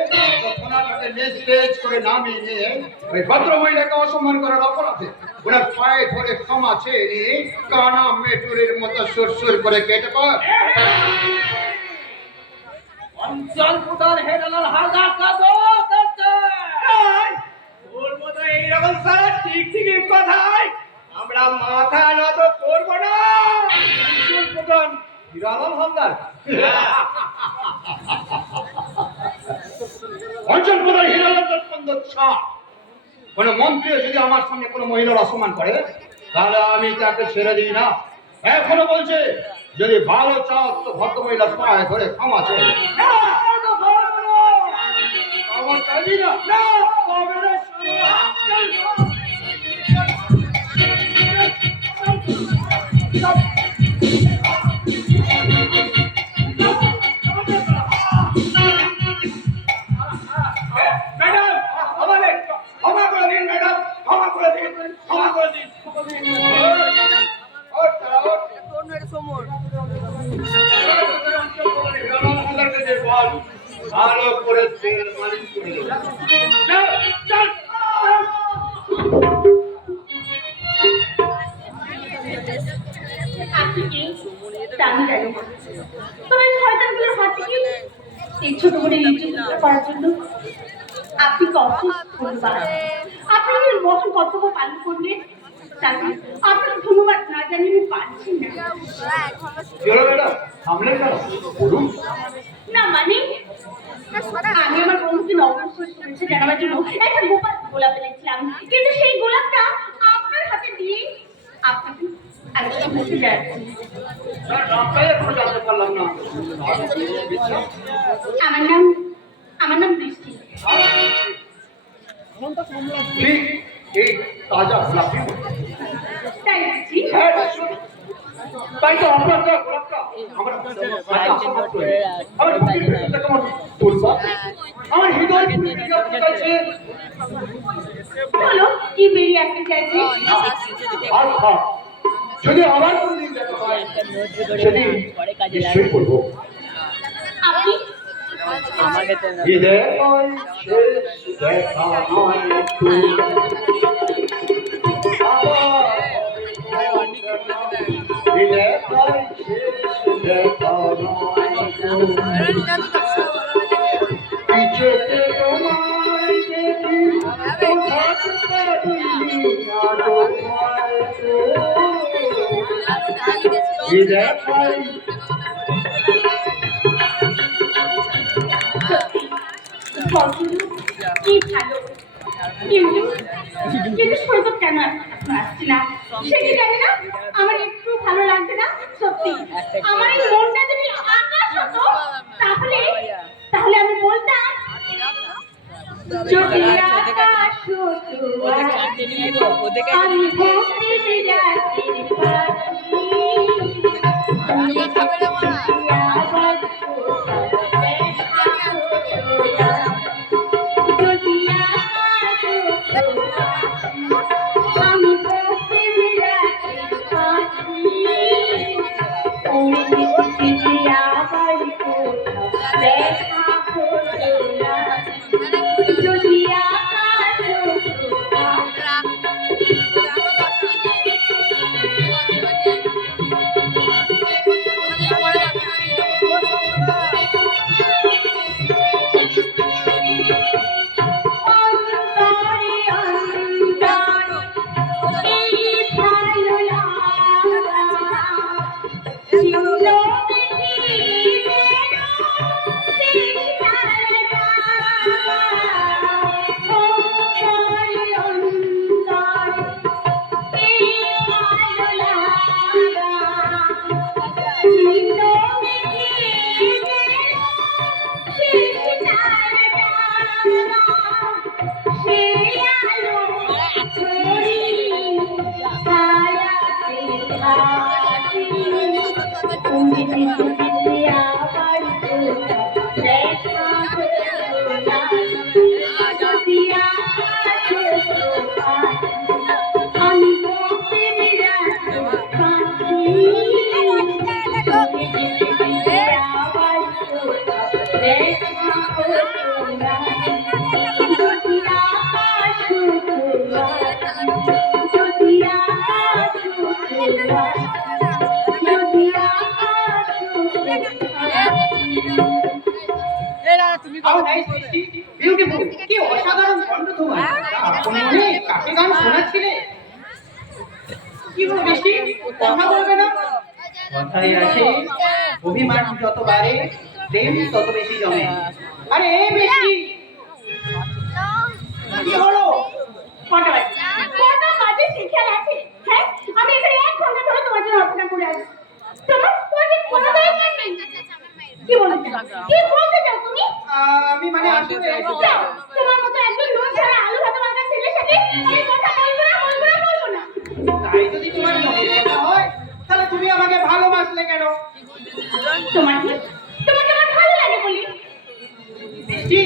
তো থানাটাকে লেজ করে নামিয়ে নিয়ে ওই ভদ্র মহিলাকে অসম্মান করার অপরাধে ওনার পায়ে ধরে ক্ষমা চেয়ে নিয়ে কানা মেটুরির মতো সুর করে কেটে পড়। অঞ্চল প্রধান হীরালাল হালদার কাজ পৃথিবীর কথায় আমরা মাথা নত করবো না। প্রধান হিরালাল হালদার অঞ্চল প্রধান হিরালাল চন্দ্র শাহ কোন মন্ত্রী যদি আমার সামনে কোনো মহিলার অসম্মান করে তাহলে আমি তাকে ছেড়ে দিই না। এখনো বলছে যদি ভালো চাও তো ভদ্র মহিলার পায়ে ধরে ক্ষমা চেয়ে নেবে। ক্ষমা চাইবি না? না, তবে না, ম্যাডাম আমাদের ক্ষমা করে দিন, ম্যাডাম ক্ষমা করে দিন, ক্ষমা করে দিন। ওঠ, তারা ওঠ। ভালো করে তেল মালিশ করে দেবো। চল, চল। আপনি কি তা আমি জানি না। তবে শয়তানগুলোর হাত থেকে এই ছোট করে ইজ্জত করার জন্য আপনাকে অসংখ্য ধন্যবাদ। আপনি আমার মতন কর্তব্য পালন করলেন, তাকে আপনাকে ধন্যবাদ না জানিয়ে আমি পারছি না। কি হলো ম্যাডাম? থামলেন কেন? বলুন। না মানে আমি আমার বন্ধুকে নববর্ষের শুভেচ্ছা জানাবার জন্য একটা গোলাপ এনেছিলাম, কিন্তু সেই গোলাপটা আপনার হাতে দিয়ে আপনাকে আলোচনা করতে যাচ্ছি। স্যার, নামটাই এখনো জানতে পারলাম না। আমার নাম বৃষ্টি। ঠিক এই তাজা গোলাপি। তাই বলছি। হ্যাঁ, তাই তো আপনার দেওয়া গোলাপটা আমার বুকের ভেতরটা কেমন বলবো? আমার হৃদয় বেরিয়ে আসতে চাইছে। বলো কি বেরিয়ে আসতে চাইছে? আর থাক, যদি আবার কোনদিন দেখা হয় সেদিন নিশ্চয়ই করবো। আপনি আমাকে তো না। হৃদয় শেষ দেখা নয় একটু। হৃদয় শেষ দেখা নয় একটু। পিছনে তোমায় দেখি বোঝাতে পারিনি আজ তোমায় তো। হৃদয় ফলগুলো কি ভালো, কিন্তু কিন্তু সৈকত কেন এখন আসছে না সে কি জানে না? আমার একটু ভালো লাগছে না সত্যি। আমার এই মনটা যদি আকাশ হতো তাহলে তাহলে আমি বলতাম যদি আকাশ হতো ওদের কাটতে নিয়ে গো, ওদেরকে আমি ভক্তি রাতের পাখি How nice, Beautiful. কি অসাধারণ কণ্ঠ তোমার। মনে কাকে গান শোনাচ্ছিলে? কি হলো বৃষ্টি, কথা বলবে না? কথাই আছে, অভিমান যত বাড়ে প্রেম তত বেশি জমে। আরে এই বৃষ্টি, কি হলো? কটা বাজে সে খেয়াল আছে? হ্যাঁ, আমি এখানে 1 ঘন্টা ধরে তোমার জন্য অপেক্ষা করে আছি। তোমাকে কোনো দরকার নেই। কি বলতে চাও তুমি? আমি মানে আসলে যাও, তোমার মতো একজন লোক ছাড়া আলু ভাতে মাখা ছেলের সাথে আমি কথা বলবো না। তাই যদি তোমার মনের কথা হয়, তাহলে তুমি আমাকে ভালোবাসলে কেন? তোমাকে আমার ভালো লাগে বলি। বৃষ্টি,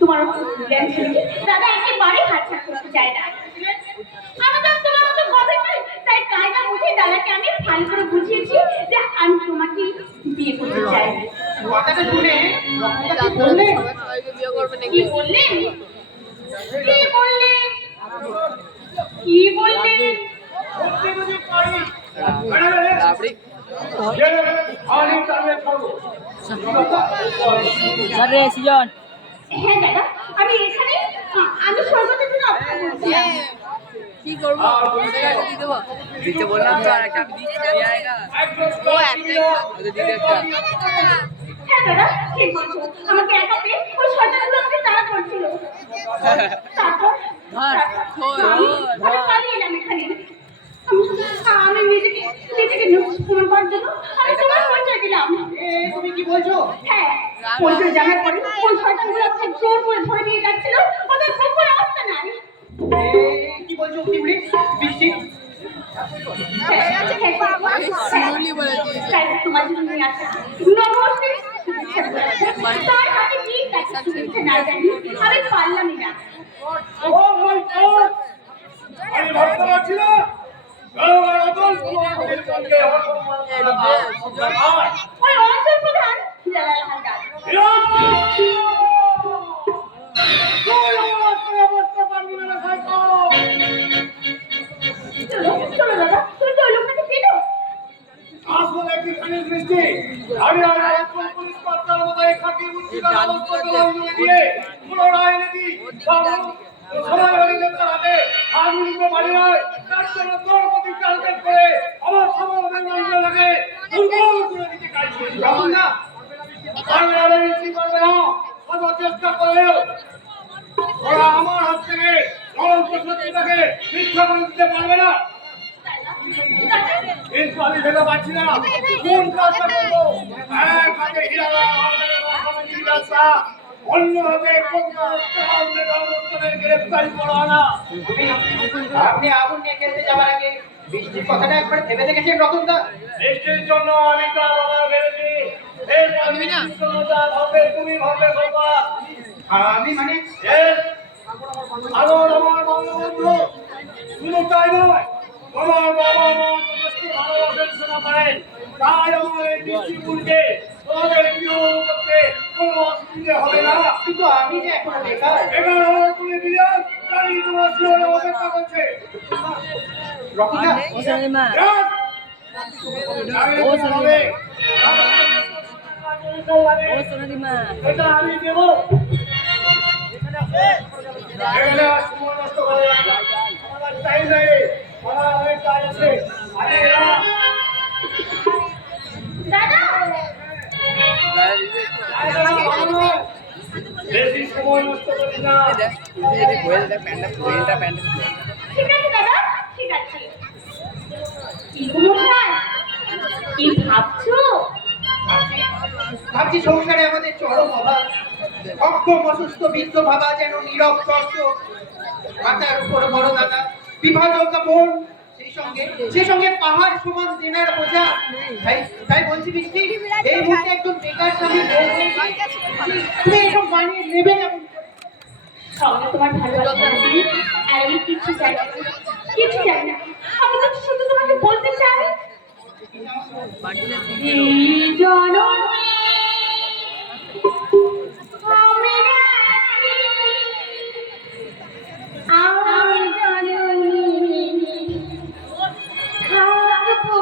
তোমার জ্ঞান ছেলেকে দাদা একেবারে হাতছাড়া করতে চায় না। আমি তো তোমার মতো গভীর নই, তাই কায়দা বুঝে দাদাকে আমি ভালো করে বুঝিয়েছি যে আমি তোমাকে বিয়ে করতে চাই। কথাটা শুনে রক্তটা কি বললে? কি বললেন? সত্যি যদি পারি, আমি তাহলে করবো। রে সিজন হ্যাঁ দাদা, আমি এখানে আমি সর্বদার জন্য অপেক্ষা করছি। কি করবো? দিতে বললাম তো আর একটা আমি দিচ্ছি আয়েগা ও একটাই দিতে একটা হ্যাঁ দাদা, ঠিক বলছো। আমাকে একা পেয়ে ওই শয়তানগুলো আমাকে তাড়া করছিল। তারপর আমি পালিয়ে এলাম এখানে। আমি নিজেকে প্রমাণ করার জন্য আমি তোমার পরিচয় দিলাম। তুমি কি বলছো? হ্যাঁ, পরিচয় জানার পরে ওই শয়তানগুলো আমাকে জোর করে ধরে নিয়ে যাচ্ছিল। ওদের খবর অবস্থা নাই। কি বলছো শিবলি? বৃষ্টি, তোমার জন্য নিয়ে আসা নমস্তে। তার হাতে কি শুভেচ্ছা না জানি আমি পারলামই না। ও মাই গড, আমি ভাবতে পারছি না ওই অঞ্চল প্রধান জালাল হালদার। চলো দাদা, তুমি তো ওই লোকটাকে চেনো? আসলে কি জানিস বৃষ্টি, আমি আর একজন পুলিশ কর্তার মতো এখানে মুক্তিটা ব্যবস্থা দিয়ে পুনরায় এনে দিই সবাই অলিদের হাতে আগুনকে মারি হয় তার জন্য তোর প্রতি টার্গেট করে আমার সবার বেঙ্গল লাগে দুর্বল করে দিতে চাইছি। যখন না আমি আর বেশি করবে না, কত চেষ্টা করলেও ওরা আমার হাত থেকে চলন্ত শক্তিটাকে মিথ্যা করে দিতে পারবে না। কিন্তু আমি ভেবে পাচ্ছি না কোন কাজটা করবো। এক হাতে হীরা রাস্তা, অন্যভাবে গ্রেফতারি করা না। আপনি আগুন নিয়ে খেলতে যাওয়ার আগে বৃষ্টির কথাটা একবার ভেবে দেখেছেন রতনদা? বৃষ্টির জন্য আমি তার কথা ভেবেছি। এই হবে তুমি ভাবে বাবা। আমি মানে আরো আমার বঙ্গবন্ধু শুধু তাই নয়, তোমার বাবা মা যথেষ্ট ভালোবাসেন শোনা পারেন, তাই আমার এই বৃষ্টিপুরকে তোমাদের প্রিয় করতে কোনো অসুবিধা হবে না। কিন্তু আমি যে এখনো বেকার। এবার আমার তুমি বিলিয়ন তাই তোমার শিওরে অপেক্ষা করছে। রতনদা, ও সালিমা যাক! ও সালিমা লাগে। ও সালিমা এটা আমি দেবো। এখানে আর সময় নষ্ট করা যাবে না। আমার টাইম নেই, আমার অনেক কাজ আছে। আরে এরা দাদা, বেশি সময় নষ্ট করি না। ঠিক আছে দাদা, ঠিক আছে। কি মশাই, কি ভাবছো? ভাবছি সংসারে আমাদের চরম অভাব, অক্ষম অসুস্থ বৃদ্ধ ভাবা যেন নীরব দর্শক, মাথার উপর বড় দাদা, বিভাজক বোন, সেই সঙ্গে পাহাড় সমান দেনার বোঝা। তাই বলছি বৃষ্টি, এই মুহূর্তে একজন বেকার স্বামী বউ হয়ে তুমি এসব বানিয়ে নেবে না। সঙ্গে তোমার ভালোবাসা আছে, আর আমি কিছু চাই না, কিছু চাই না। আমি তো শুধু তোমাকে বলতে চাই, এই জনমে আমি জননী থাকবো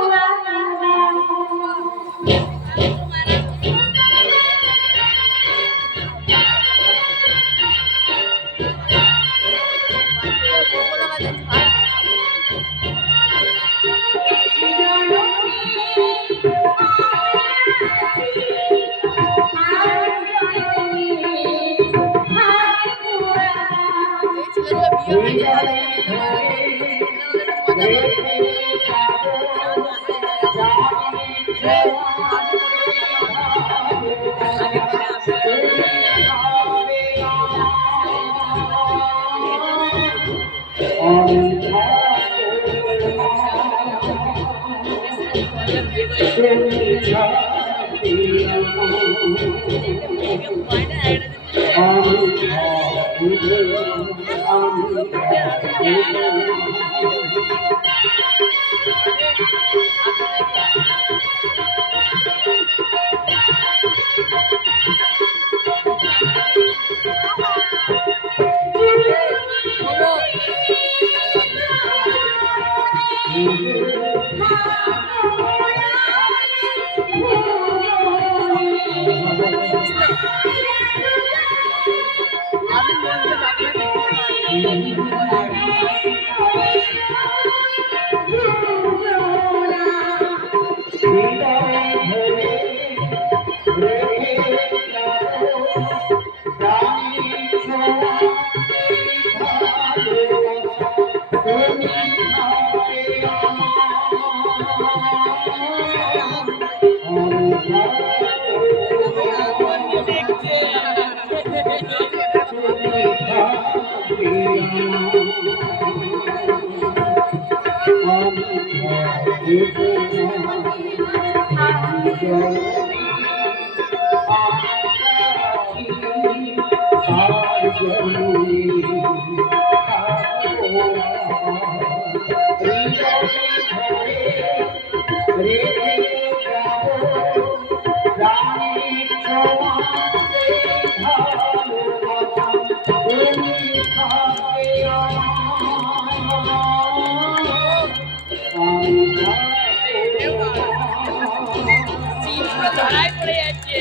ধরাই পড়ে যাচ্ছে।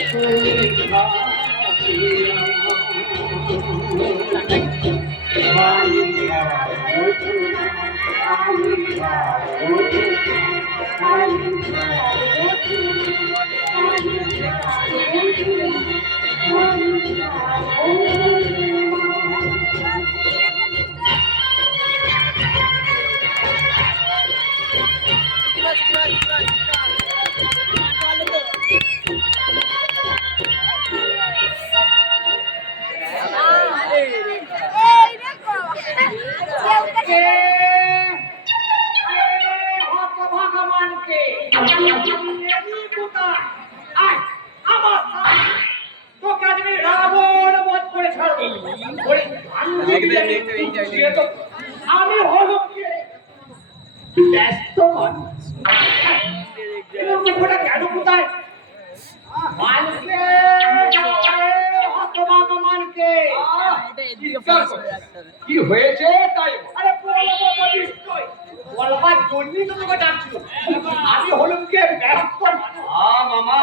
আমি হলো ব্যস্ত মানুষ কেন কোথায় কি হয়েছে তাই আরে বলবার জন্যই তো তোকে ডাকছিল। আমি হলাম কি ব্যস্ত মামা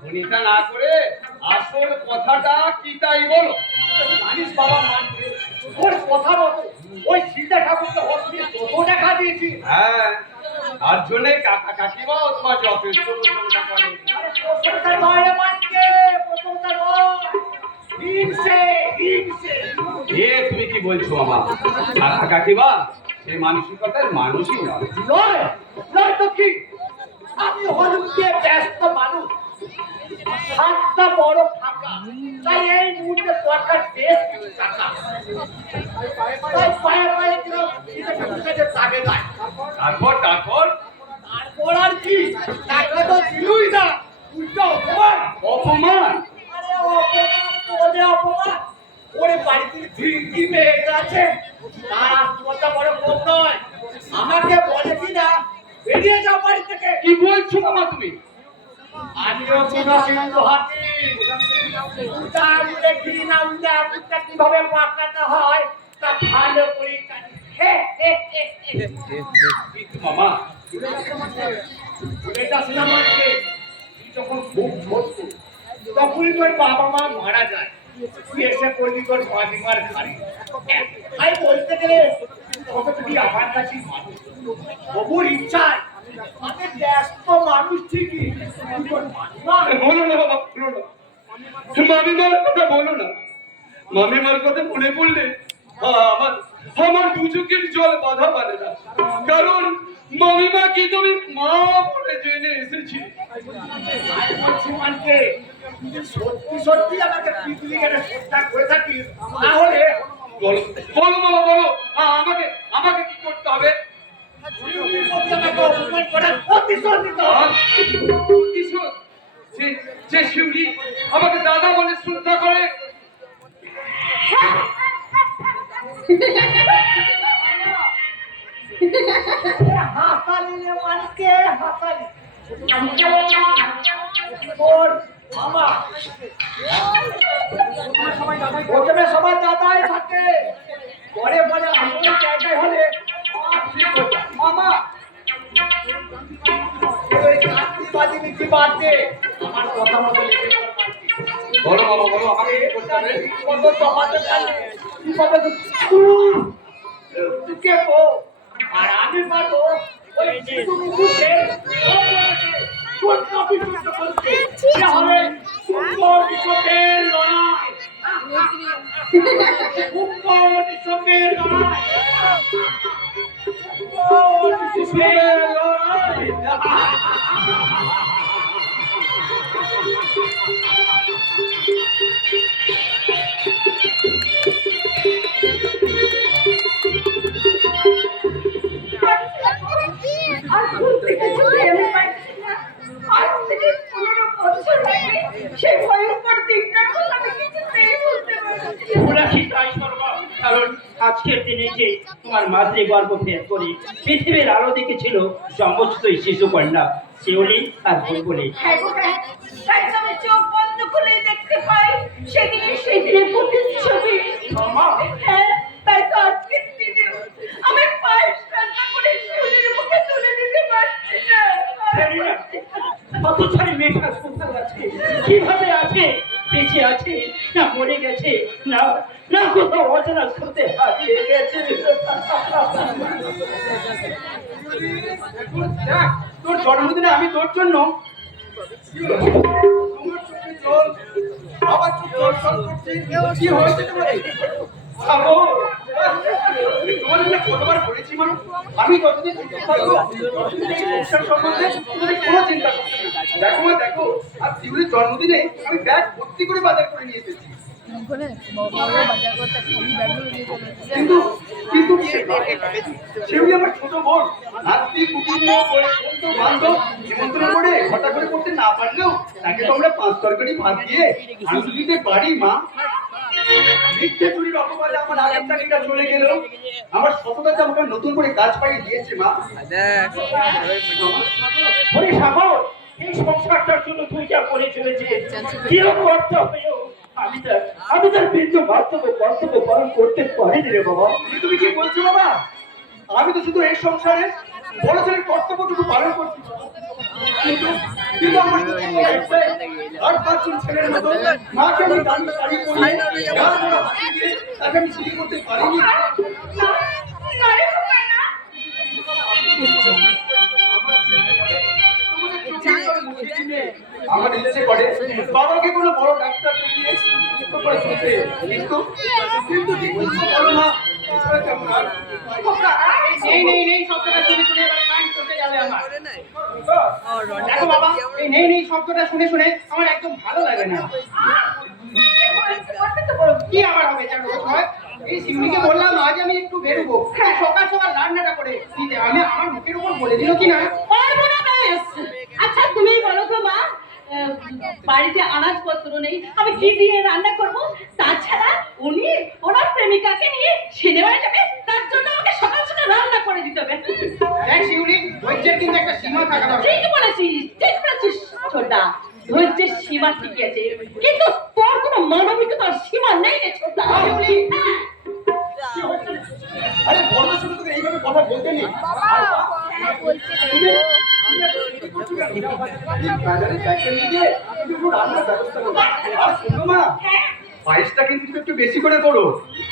ভনিতা না করে আসল কথাটা কি তাই বলো। জানিস বাবা মানছে ওর কথা মতো ওই সীতা ঠাকুরকে হসপিটালে কত টাকা দিয়েছি। হ্যাঁ তার জন্য কাকা কাকিমা তোমার যথেষ্ট প্রশংসা করে। আরে প্রশংসার বাইরে মানছে প্রশংসা নয় হিংসে হিংসে। তুমি কি বলছো মামা? কাকা কাকিমা সেই মানসিকতার মানুষই নয়। নয় নয় তো কি আমি হলাম কি ব্যস্ত মানুষ হাতটা বড় ফাঁকা তাই এই মুহূর্তে দরকার বেশ কিছু টাকা তাই পায়ে পায়ে দিলাম সীতা ঠাকুর কাছে তাকে দেয়। তারপর তারপর তারপর আর কি টাকা তো দিলই না উল্টো অপমান অপমান। আরে অপমান বলে অপমান ওরে বাড়িতে ঠিকই মেয়েটা আছে তার আত্মহত্যা বড় কম নয় আমাকে বলেছি না বেরিয়ে যাও বাড়ি থেকে। কি বলছো মামা তুমি? আমিও কোনো সিন্ধু হাতি উল্টা আঙুলে ঘিরি না উল্টা আঙুলটা কিভাবে পাকাতে হয় তা ভালো করে জানি। হে হে হে হে। কিন্তু মামা এটা সিনেমাকে যখন খুব ছোট তখনই তোর বাবা মা মারা যায় তুই এসে করলি তোর মাদিমার খালি তাই বলতে গেলে তবে তুই আমার কাছে মানুষ তবুর ইচ্ছায় আমি ব্যস্ত মানুষ ঠিকই তোর মাদিমা বলো না বাবা, বলো না। মামিমার কথা বলো না। মামিমার কথা মনে পড়লে আমার আমার দু চোখের জল বাধা পারে না, কারণ মামিমা কি তুমি মা বলে জেনে এসেছি। আর বলছি মানকে, সত্যি সত্যি আমাকে পিকনিক এনে চেষ্টা করে থাকিস, তাহলে বলো বলো বাবা বলো, আমাকে আমাকে কি করতে হবে? শিউলির প্রতি আমাকে অপমান করার প্রতিশোধ নিতে হবে। প্রতিশোধ? যে শিউলি আমাকে দাদা বলে শ্রদ্ধা করে, হাসালি রে মানকে, হাসালি। ওর মামা প্রথমে সবাই দাদাই থাকে, পরে পরে আসল জায়গায় হলে মামা ওই কান্তিবাজি নীতি বাদ দে, আমার কথা মতো লেগে পড় মানকে। বলো বাবা বলো, আমাকে কি করতে হবে? কত জমাতে পারলে তুই কবে তুকে পো, আর আমি পারবো ওই শিশু মুখে কোন কপি করতে বলতে তাহলে সুন্দর কিশোরের লড়াই, সুন্দর কিশোরের লড়াই, সুন্দর কিশোরের লড়াই। আর ভুল থেকে চলে আমি পাচ্ছি না। আজ থেকে 15 বছর আগে সেই ভয়ঙ্কর দিনটার কথা আমি কিছুতেই ভুলতে পারছি না। ভোলা কি তাই সর্বা, কারণ আজকের দিনে যে তোমার মাতৃ গর্ভ ভেদ করে পৃথিবীর আলো দেখেছিল সমস্ত শিশু কন্যা শিউলি আর বুলবুলি। হ্যাঁ গো হ্যাঁ, তাই তো আমি চোখ বন্ধ করে দেখতে পাই সেদিনের প্রতিচ্ছবি। হ্যাঁ, তাই তো আজকের দিনে আমি পায়েস রান্না করে শিউলির মুখে তুলে দিতে পারছি না। কত ছাড়ি মেয়েটা কোথায় আছে, কিভাবে আছে, বেঁচে আছে না মরে গেছে, না না কোথাও অজানা করতে হারিয়ে গেছে। তোর জন্মদিনে আমি তোর জন্য আবার জল জল করছে, কি হয়েছে তোমার? কতবার বলেছি মা, আমি যতদিন থাকবো ততদিন এই সংসার সম্বন্ধে তুমি কোনো চিন্তা করবে না। দেখো মা দেখো, আর শিউলির জন্মদিনে আমি ব্যাগ ভর্তি করে বাজার করে নিয়ে এসেছি। কিন্তু কিন্তু শিউলি আমার ছোট বোন, নাতি কুটুম্ব বন্ধু বান্ধব নিমন্ত্রণ করে হঠাৎ করে করতে না পারলেও তাকে তো আমরা 5 তরকারি ভাত দিয়ে আনন্দ দিতে পারি মা। মিথ্যে চুরির অপবাদে আমার আগের চাকরিটা চলে গেল, আমার সততাতে আমাকে নতুন করে কাজ পাইয়ে দিয়েছে মা। ওরে সাগর, এই সংসারটার জন্য তুই যা করে চলেছে কেউ করতে হবেও আমি তার বিন্দু কর্তব্য পালন করতে পারিনি রে বাবা। তুমি কি বলছো বাবা? আমি তো শুধু এই সংসারে বড় ছেলের কর্তব্যটুকু পালন করছি, কিন্তু কিন্তু আমার আর 5জন ছেলের মতো মাকে আমি দাঁড়িয়ে শাড়ি পরিয়ে গাছ ধরা হাতি দিয়ে তাকে আমি ছুটি করতে পারিনি। আমার ইচ্ছে করে বাবাকে কোনো বড় ডাক্তার দেখিয়ে চিকিৎসা করে শুনতে, কিন্তু কিন্তু ঠিক বলো না, এছাড়া কেমন আর নেই শব্দটা শুনে শুনে এবার কান করতে যাবে আমার। দেখো বাবা, এই নেই শব্দটা শুনে শুনে আমার একদম ভালো লাগে না। কি আবার হবে জানো হয়, এই শিউলিকে বললাম আজ আমি একটু বেরোবো, সকাল সকাল রান্নাটা করে দিতে, আমি আমার মুখের উপর বলে দিল কি না। আচ্ছা তুমি বলো তো মা, বাড়িতে আনাজপত্র নেই, আমি কি দিয়ে রান্না করব? তাছাড়া উনি ওনার প্রেমিকাকে নিয়ে সিনেমায় যাবে, তার জন্য আমাকে সকাল সকাল রান্না করে দিতে হবে। দেখ শিউলি, ধৈর্যের কিন্তু একটা সীমা থাকা দরকার। ঠিক বলেছিস ছোটা, ধৈর্যের সীমা ঠিক আছে, কিন্তু তোর কোনো মানবিকতার সীমা নেই রে ছোটা। আরে বড় ছোট তোকে এইভাবে কথা বলতে নেই। বাজারে প্যাকেট নিয়ে একটু রান্নার ব্যবস্থা করো। আর শোনো মা, পায়েসটা কিন্তু একটু বেশি করে করো,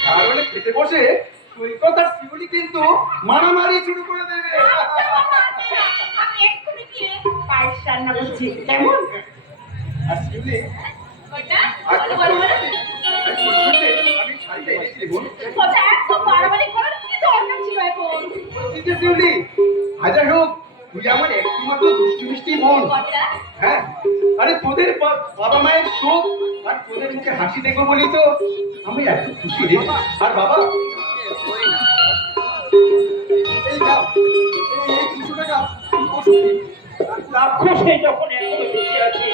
তাহলে খেতে বসে সৈকত আর শিউলি কিন্তু মারামারি শুরু করে দেবে। আমি এক্ষুনি গিয়ে পায়েস রান্না করছি, কেমন? আর শিউলি ওইটা বলো আমি শাড়িটা এনেছি বোন। কথা একদম বাড়াবাড়ি করো যে শিউলি, হাজার হোক তুই আমার একটু মাত্র দুষ্টু মিষ্টি মন। হ্যাঁ, আরে তোদের বাবা মায়ের শোক আর তোদের মুখে হাসি দেখবো বলি তো আমি এত খুশি রে। আর বাবা এই নাও, এই 200 টাকা রাক্ষসে যখন এখনো বেঁচে আছে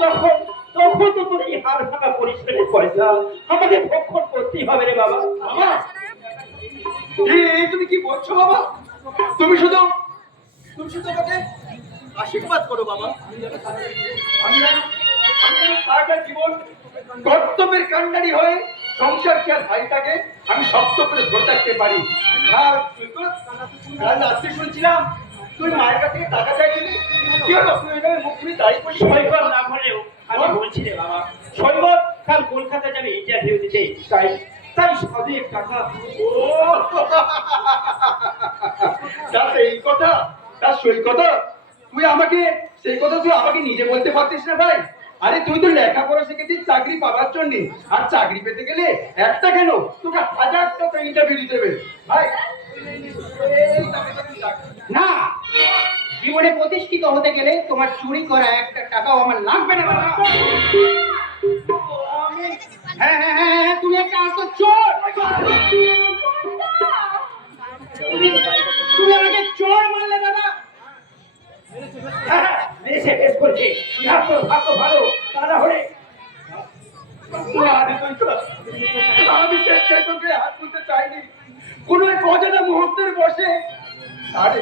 তখন তখন তো তোর এই হাড় ভাঙা পরিশ্রমের পয়সা আমাকে ভক্ষণ করতেই হবে রে বাবা। বাবা, এই তুমি কি বলছো বাবা? তুমি শুধু আমাকে আশীর্বাদ করো বাবা। আমি যেন সারাটা জীবন কর্তব্যের কান্ডারি হয়ে সংসারকে আর ভাইটাকে আমি শক্ত করে ধরে রাখতে পারি। আর কাল রাত্রে শুনছিলাম তুই মায়ের কাছে টাকা চাইছিলি, কি হলো? তুই এখানে মুখ খুলে দাঁড়িয়ে পড়লি। শৈবর না হলেও আমি বলছি রে বাবা, শৈবর কাল কলকাতা যাবে ইন্টারভিউ দিতে, তাই তাই সবে টাকা। ও তার এই কথা, তার সই কথা তুই আমাকে, সেই কথা তুই আমাকে নিজে বলতে পারতিস না ভাই? আরে তুই তো লেখাপড়া শিখেছিস চাকরি পাওয়ার জন্য, আর চাকরি পেতে গেলে একটা কেন তোকে 1000টা তো ইন্টারভিউ দিতে হবে ভাই। না, জীবনে প্রতিষ্ঠিত হতে গেলে তোমার চুরি করা একটা টাকাও আমার লাগবে না বাবা। হ্যাঁ হ্যাঁ হ্যাঁ হ্যাঁ, তুমি একটা আসো চোর। তুমি আমাকে চোর মারলে দাদা। হ্যাঁ, মেরেছে বেশ করছে, ইহার তোর ভাগ্য ভালো, তা না হলে আরে তুই তো, আমি স্বেচ্ছায় তোকে হাত তুলতে চাইনি, কোনো এক অজানা মুহূর্তের বসে। আরে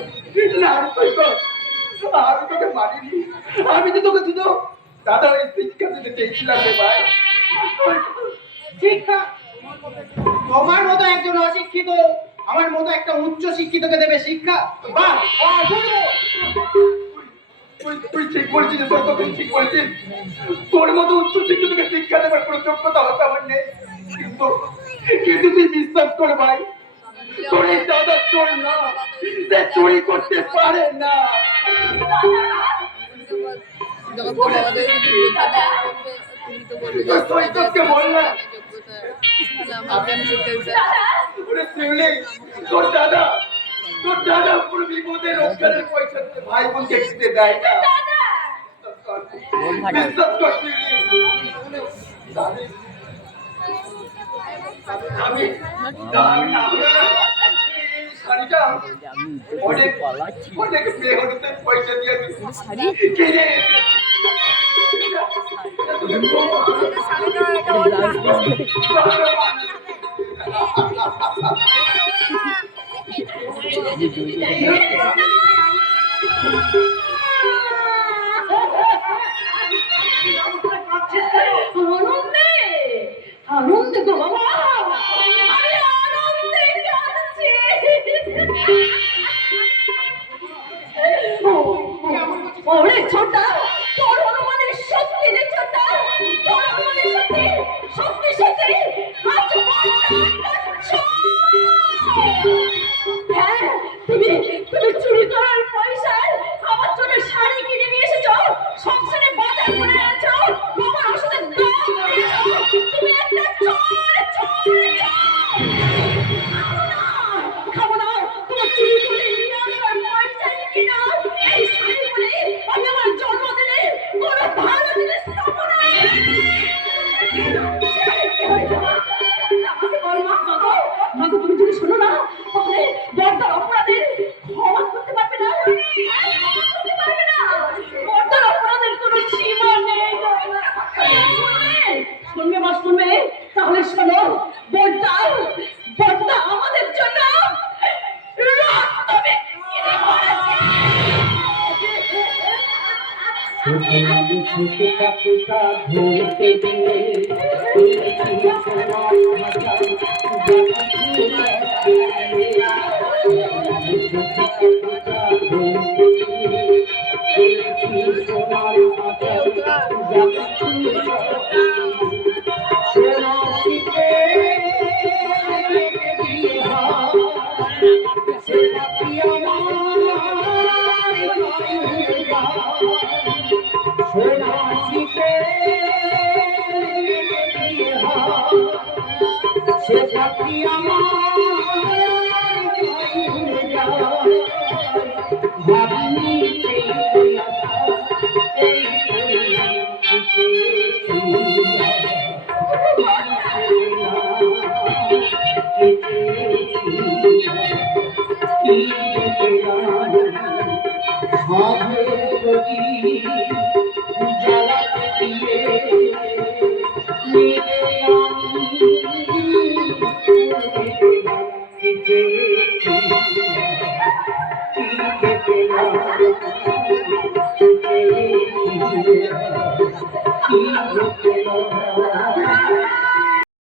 না, আরে তুই তো, আমি তোকে মারিনি, আমি তো তোকে শুধু দাদা ওই শিক্ষা দিতে চেয়েছিলাম রে ভাই। শিক্ষা? তোমার মতো একজন অশিক্ষিত আমার মতো একটা উচ্চ শিক্ষিতকে দেবে শিক্ষা? বাহ, অপূর্ব। তুই ঠিক বলছিস, তুই ঠিক বলছিস। তোর মতো উচ্চ শিক্ষিতকে শিক্ষা দেবার কোনো যোগ্যতা হয়তো আমার নেই, কিন্তু তুই বিশ্বাস কর ভাই, তোর এই দাদা চোর না, সে চুরি করতে পারে না। যখন তোর বাবা তোকে বোঝাতে আসবে, তুমি তো বলবে যে তুই তোকে বললাম আমি শিখতে ওরে শিউলি, তোর দাদা পুরো বিপদে রোজগারের পয়সা দিতে ভাই বোনকে খেতে দেয় না। বিশ্বাস কর শিউলি, আমি শাড়িটা অনেক মেহনতের পয়সা দিয়ে কিনে আনন্দে আনন্দে গো বাবা, আমি আনন্দে কাঁদছি। ওরে ছোটা, তোর অনুমানের শক্তি রে ছোটা, তোর অনুমানের শক্তি, শক্তি শক্তি আজ হ্যাঁ, তুমি চুরি করার পয়সায় আমার জন্য শাড়ি কিনে নিয়ে এসেছো, সংসারে বাজার করে এনেছো, বাবার ওষুধের দাম দিয়েছো। তুমি একটা চোর চোর খাবো না, তোমার চুরি করে নিয়ে আসার পয়সা কিনা এই শাড়ি পরে আমি আমার জন্মদিনে কোনো ভালো জিনিস খাবো না। মাগো, তুমি যদি শোনো না তাহলে বড়দার অপরাধের ক্ষমা করতে পারবে না, বড়দার অপরাধের কোনো সীমা নেই। শুনবে মা, শুনবে? তাহলে শোনো, বড়দা আমাদের জন্য রক্ত বিক্রি করেছে। সে কি